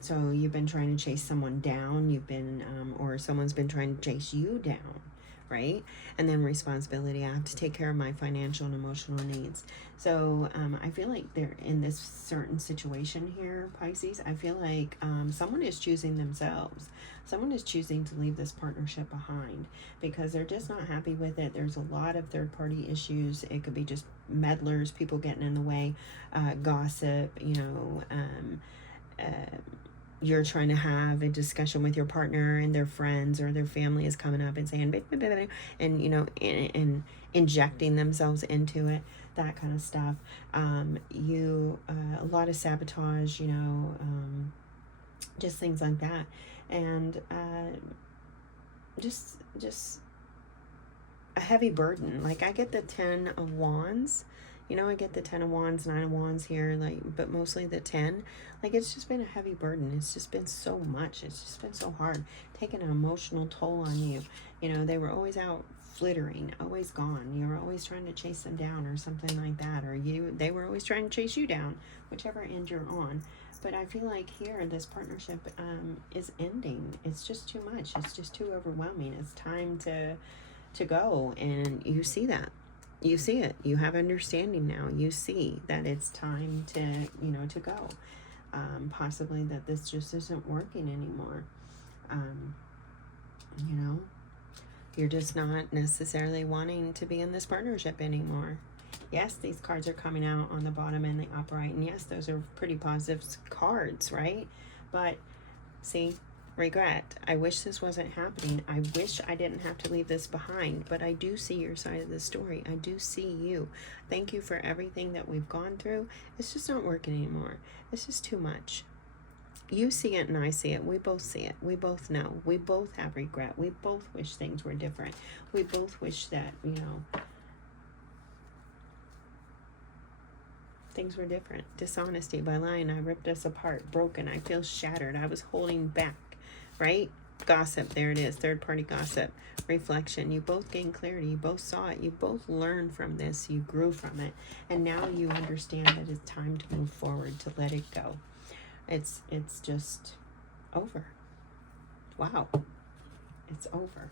So you've been trying to chase someone down. You've been, or someone's been trying to chase you down, right? And then responsibility. I have to take care of my financial and emotional needs. So I feel like they're in this certain situation here, Pisces. I feel like someone is choosing themselves. Someone is choosing to leave this partnership behind because they're just not happy with it. There's a lot of third-party issues. It could be just meddlers, people getting in the way, gossip, you know, you're trying to have a discussion with your partner and their friends or their family is coming up and saying, and, you know, and injecting themselves into it, that kind of stuff. A lot of sabotage, you know, just things like that. And just a heavy burden. Like I get the 10 of Wands. You know, I get the 10 of Wands, 9 of Wands here, like, but mostly the 10. Like, it's just been a heavy burden. It's just been so much. It's just been so hard, taking an emotional toll on you. You know, they were always out flittering, always gone. You were always trying to chase them down or something like that. Or they were always trying to chase you down, whichever end you're on. But I feel like here, this partnership is ending. It's just too much. It's just too overwhelming. It's time to go. And you see that. You see it. You have understanding now. You see that it's time to, you know, to go. Possibly that this just isn't working anymore. You know, you're just not necessarily wanting to be in this partnership anymore. Yes, these cards are coming out on the bottom and the upright. And yes, those are pretty positive cards, right? But see, regret. I wish this wasn't happening. I wish I didn't have to leave this behind, but I do see your side of the story. I do see you. Thank you for everything that we've gone through. It's just not working anymore. It's just too much. You see it and I see it. We both see it. We both know. We both have regret. We both wish things were different. We both wish that, you know, things were different. Dishonesty by lying. I ripped us apart. Broken. I feel shattered. I was holding back. Right? Gossip, there it is, third-party gossip. Reflection, you both gained clarity, you both saw it, you both learned from this, you grew from it, and now you understand that it's time to move forward, to let it go. It's just over. Wow, it's over.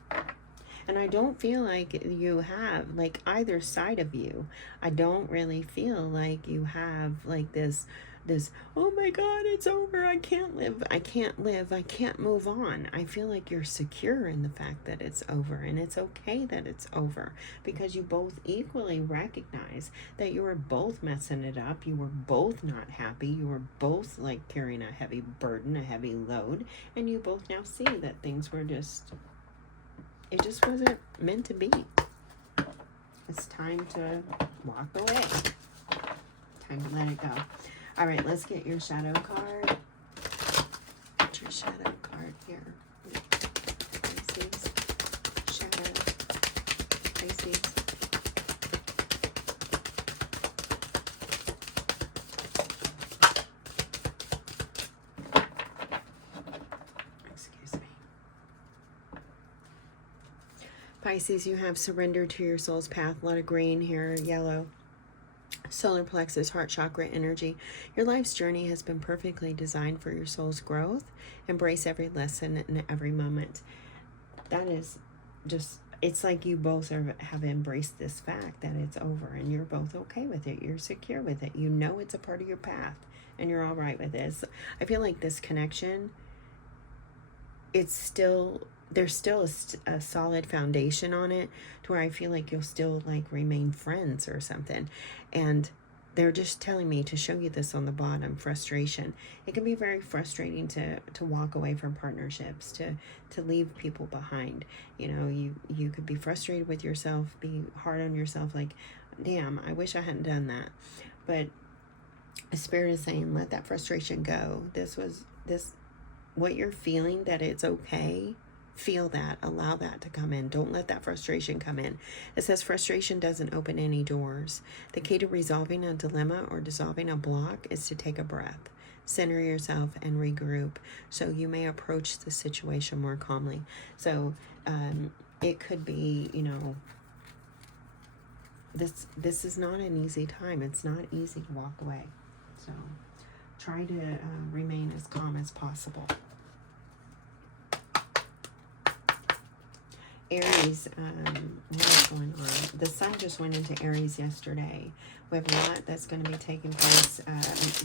And I don't feel like you have, like, either side of you, I don't really feel like you have like this, oh my God, it's over, I can't live, I can't move on. I feel like you're secure in the fact that it's over, and it's okay that it's over, because you both equally recognize that you were both messing it up, you were both not happy, you were both like carrying a heavy burden, a heavy load, and you both now see that things were just, it just wasn't meant to be. It's time to walk away. Time to let it go. All right, let's get your shadow card. Get your shadow card here. Pisces. Shadow. Pisces. Excuse me. Pisces, you have surrendered to your soul's path. A lot of green here, yellow. Solar plexus, heart chakra energy. Your life's journey has been perfectly designed for your soul's growth. Embrace every lesson and every moment. That is just, it's like you both have embraced this fact that it's over, and you're both okay with it. You're secure with it. You know it's a part of your path, and you're all right with this. I feel like this connection, it's still, there's still a solid foundation on it, to where I feel like you'll still like remain friends or something. And they're just telling me to show you this on the bottom, frustration. It can be very frustrating to walk away from partnerships, to leave people behind. You know, you could be frustrated with yourself, be hard on yourself, like, damn, I wish I hadn't done that. But the Spirit is saying, let that frustration go. What you're feeling, that it's okay, feel that, allow that to come in. Don't let that frustration come in. It says frustration doesn't open any doors. The key to resolving a dilemma or dissolving a block is to take a breath, center yourself, and regroup, so you may approach the situation more calmly. So it could be, you know, this is not an easy time. It's not easy to walk away. So try to remain as calm as possible. Aries, what is going on? The sun just went into Aries yesterday. We have a lot that's going to be taking place.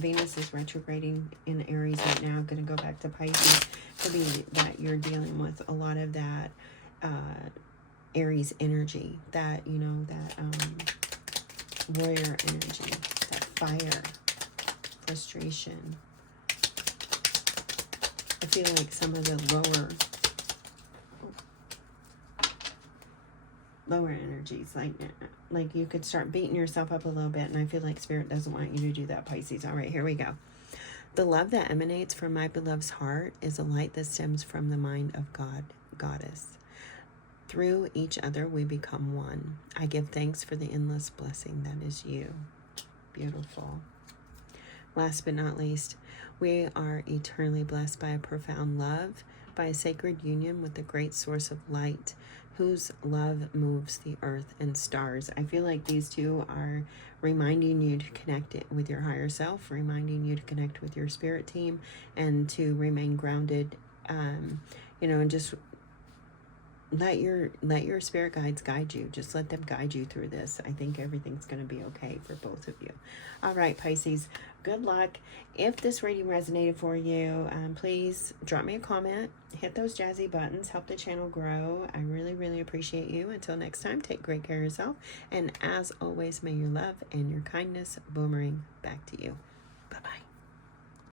Venus is retrograding in Aries right now, going to go back to Pisces. Could be that you're dealing with a lot of that Aries energy, that, you know, that warrior energy, that fire, frustration. I feel like some of the lower energies, like you could start beating yourself up a little bit, and I feel like Spirit doesn't want you to do that, Pisces. All right, here we go. The love that emanates from my beloved's heart is a light that stems from the mind of God, Goddess. Through each other we become one. I give thanks for the endless blessing that is you. Beautiful. Last but not least, we are eternally blessed by a profound love, by a sacred union with the great source of light, whose love moves the earth and stars. I feel like these two are reminding you to connect it with your higher self, reminding you to connect with your spirit team, and to remain grounded, you know, and just let your spirit guides guide you. Just let them guide you through this. I think everything's going to be okay for both of you. All right, Pisces, good luck. If this reading resonated for you, please drop me a comment, hit those jazzy buttons, help the channel grow. I really, really appreciate you. Until next time, take great care of yourself. And as always, may your love and your kindness boomerang back to you.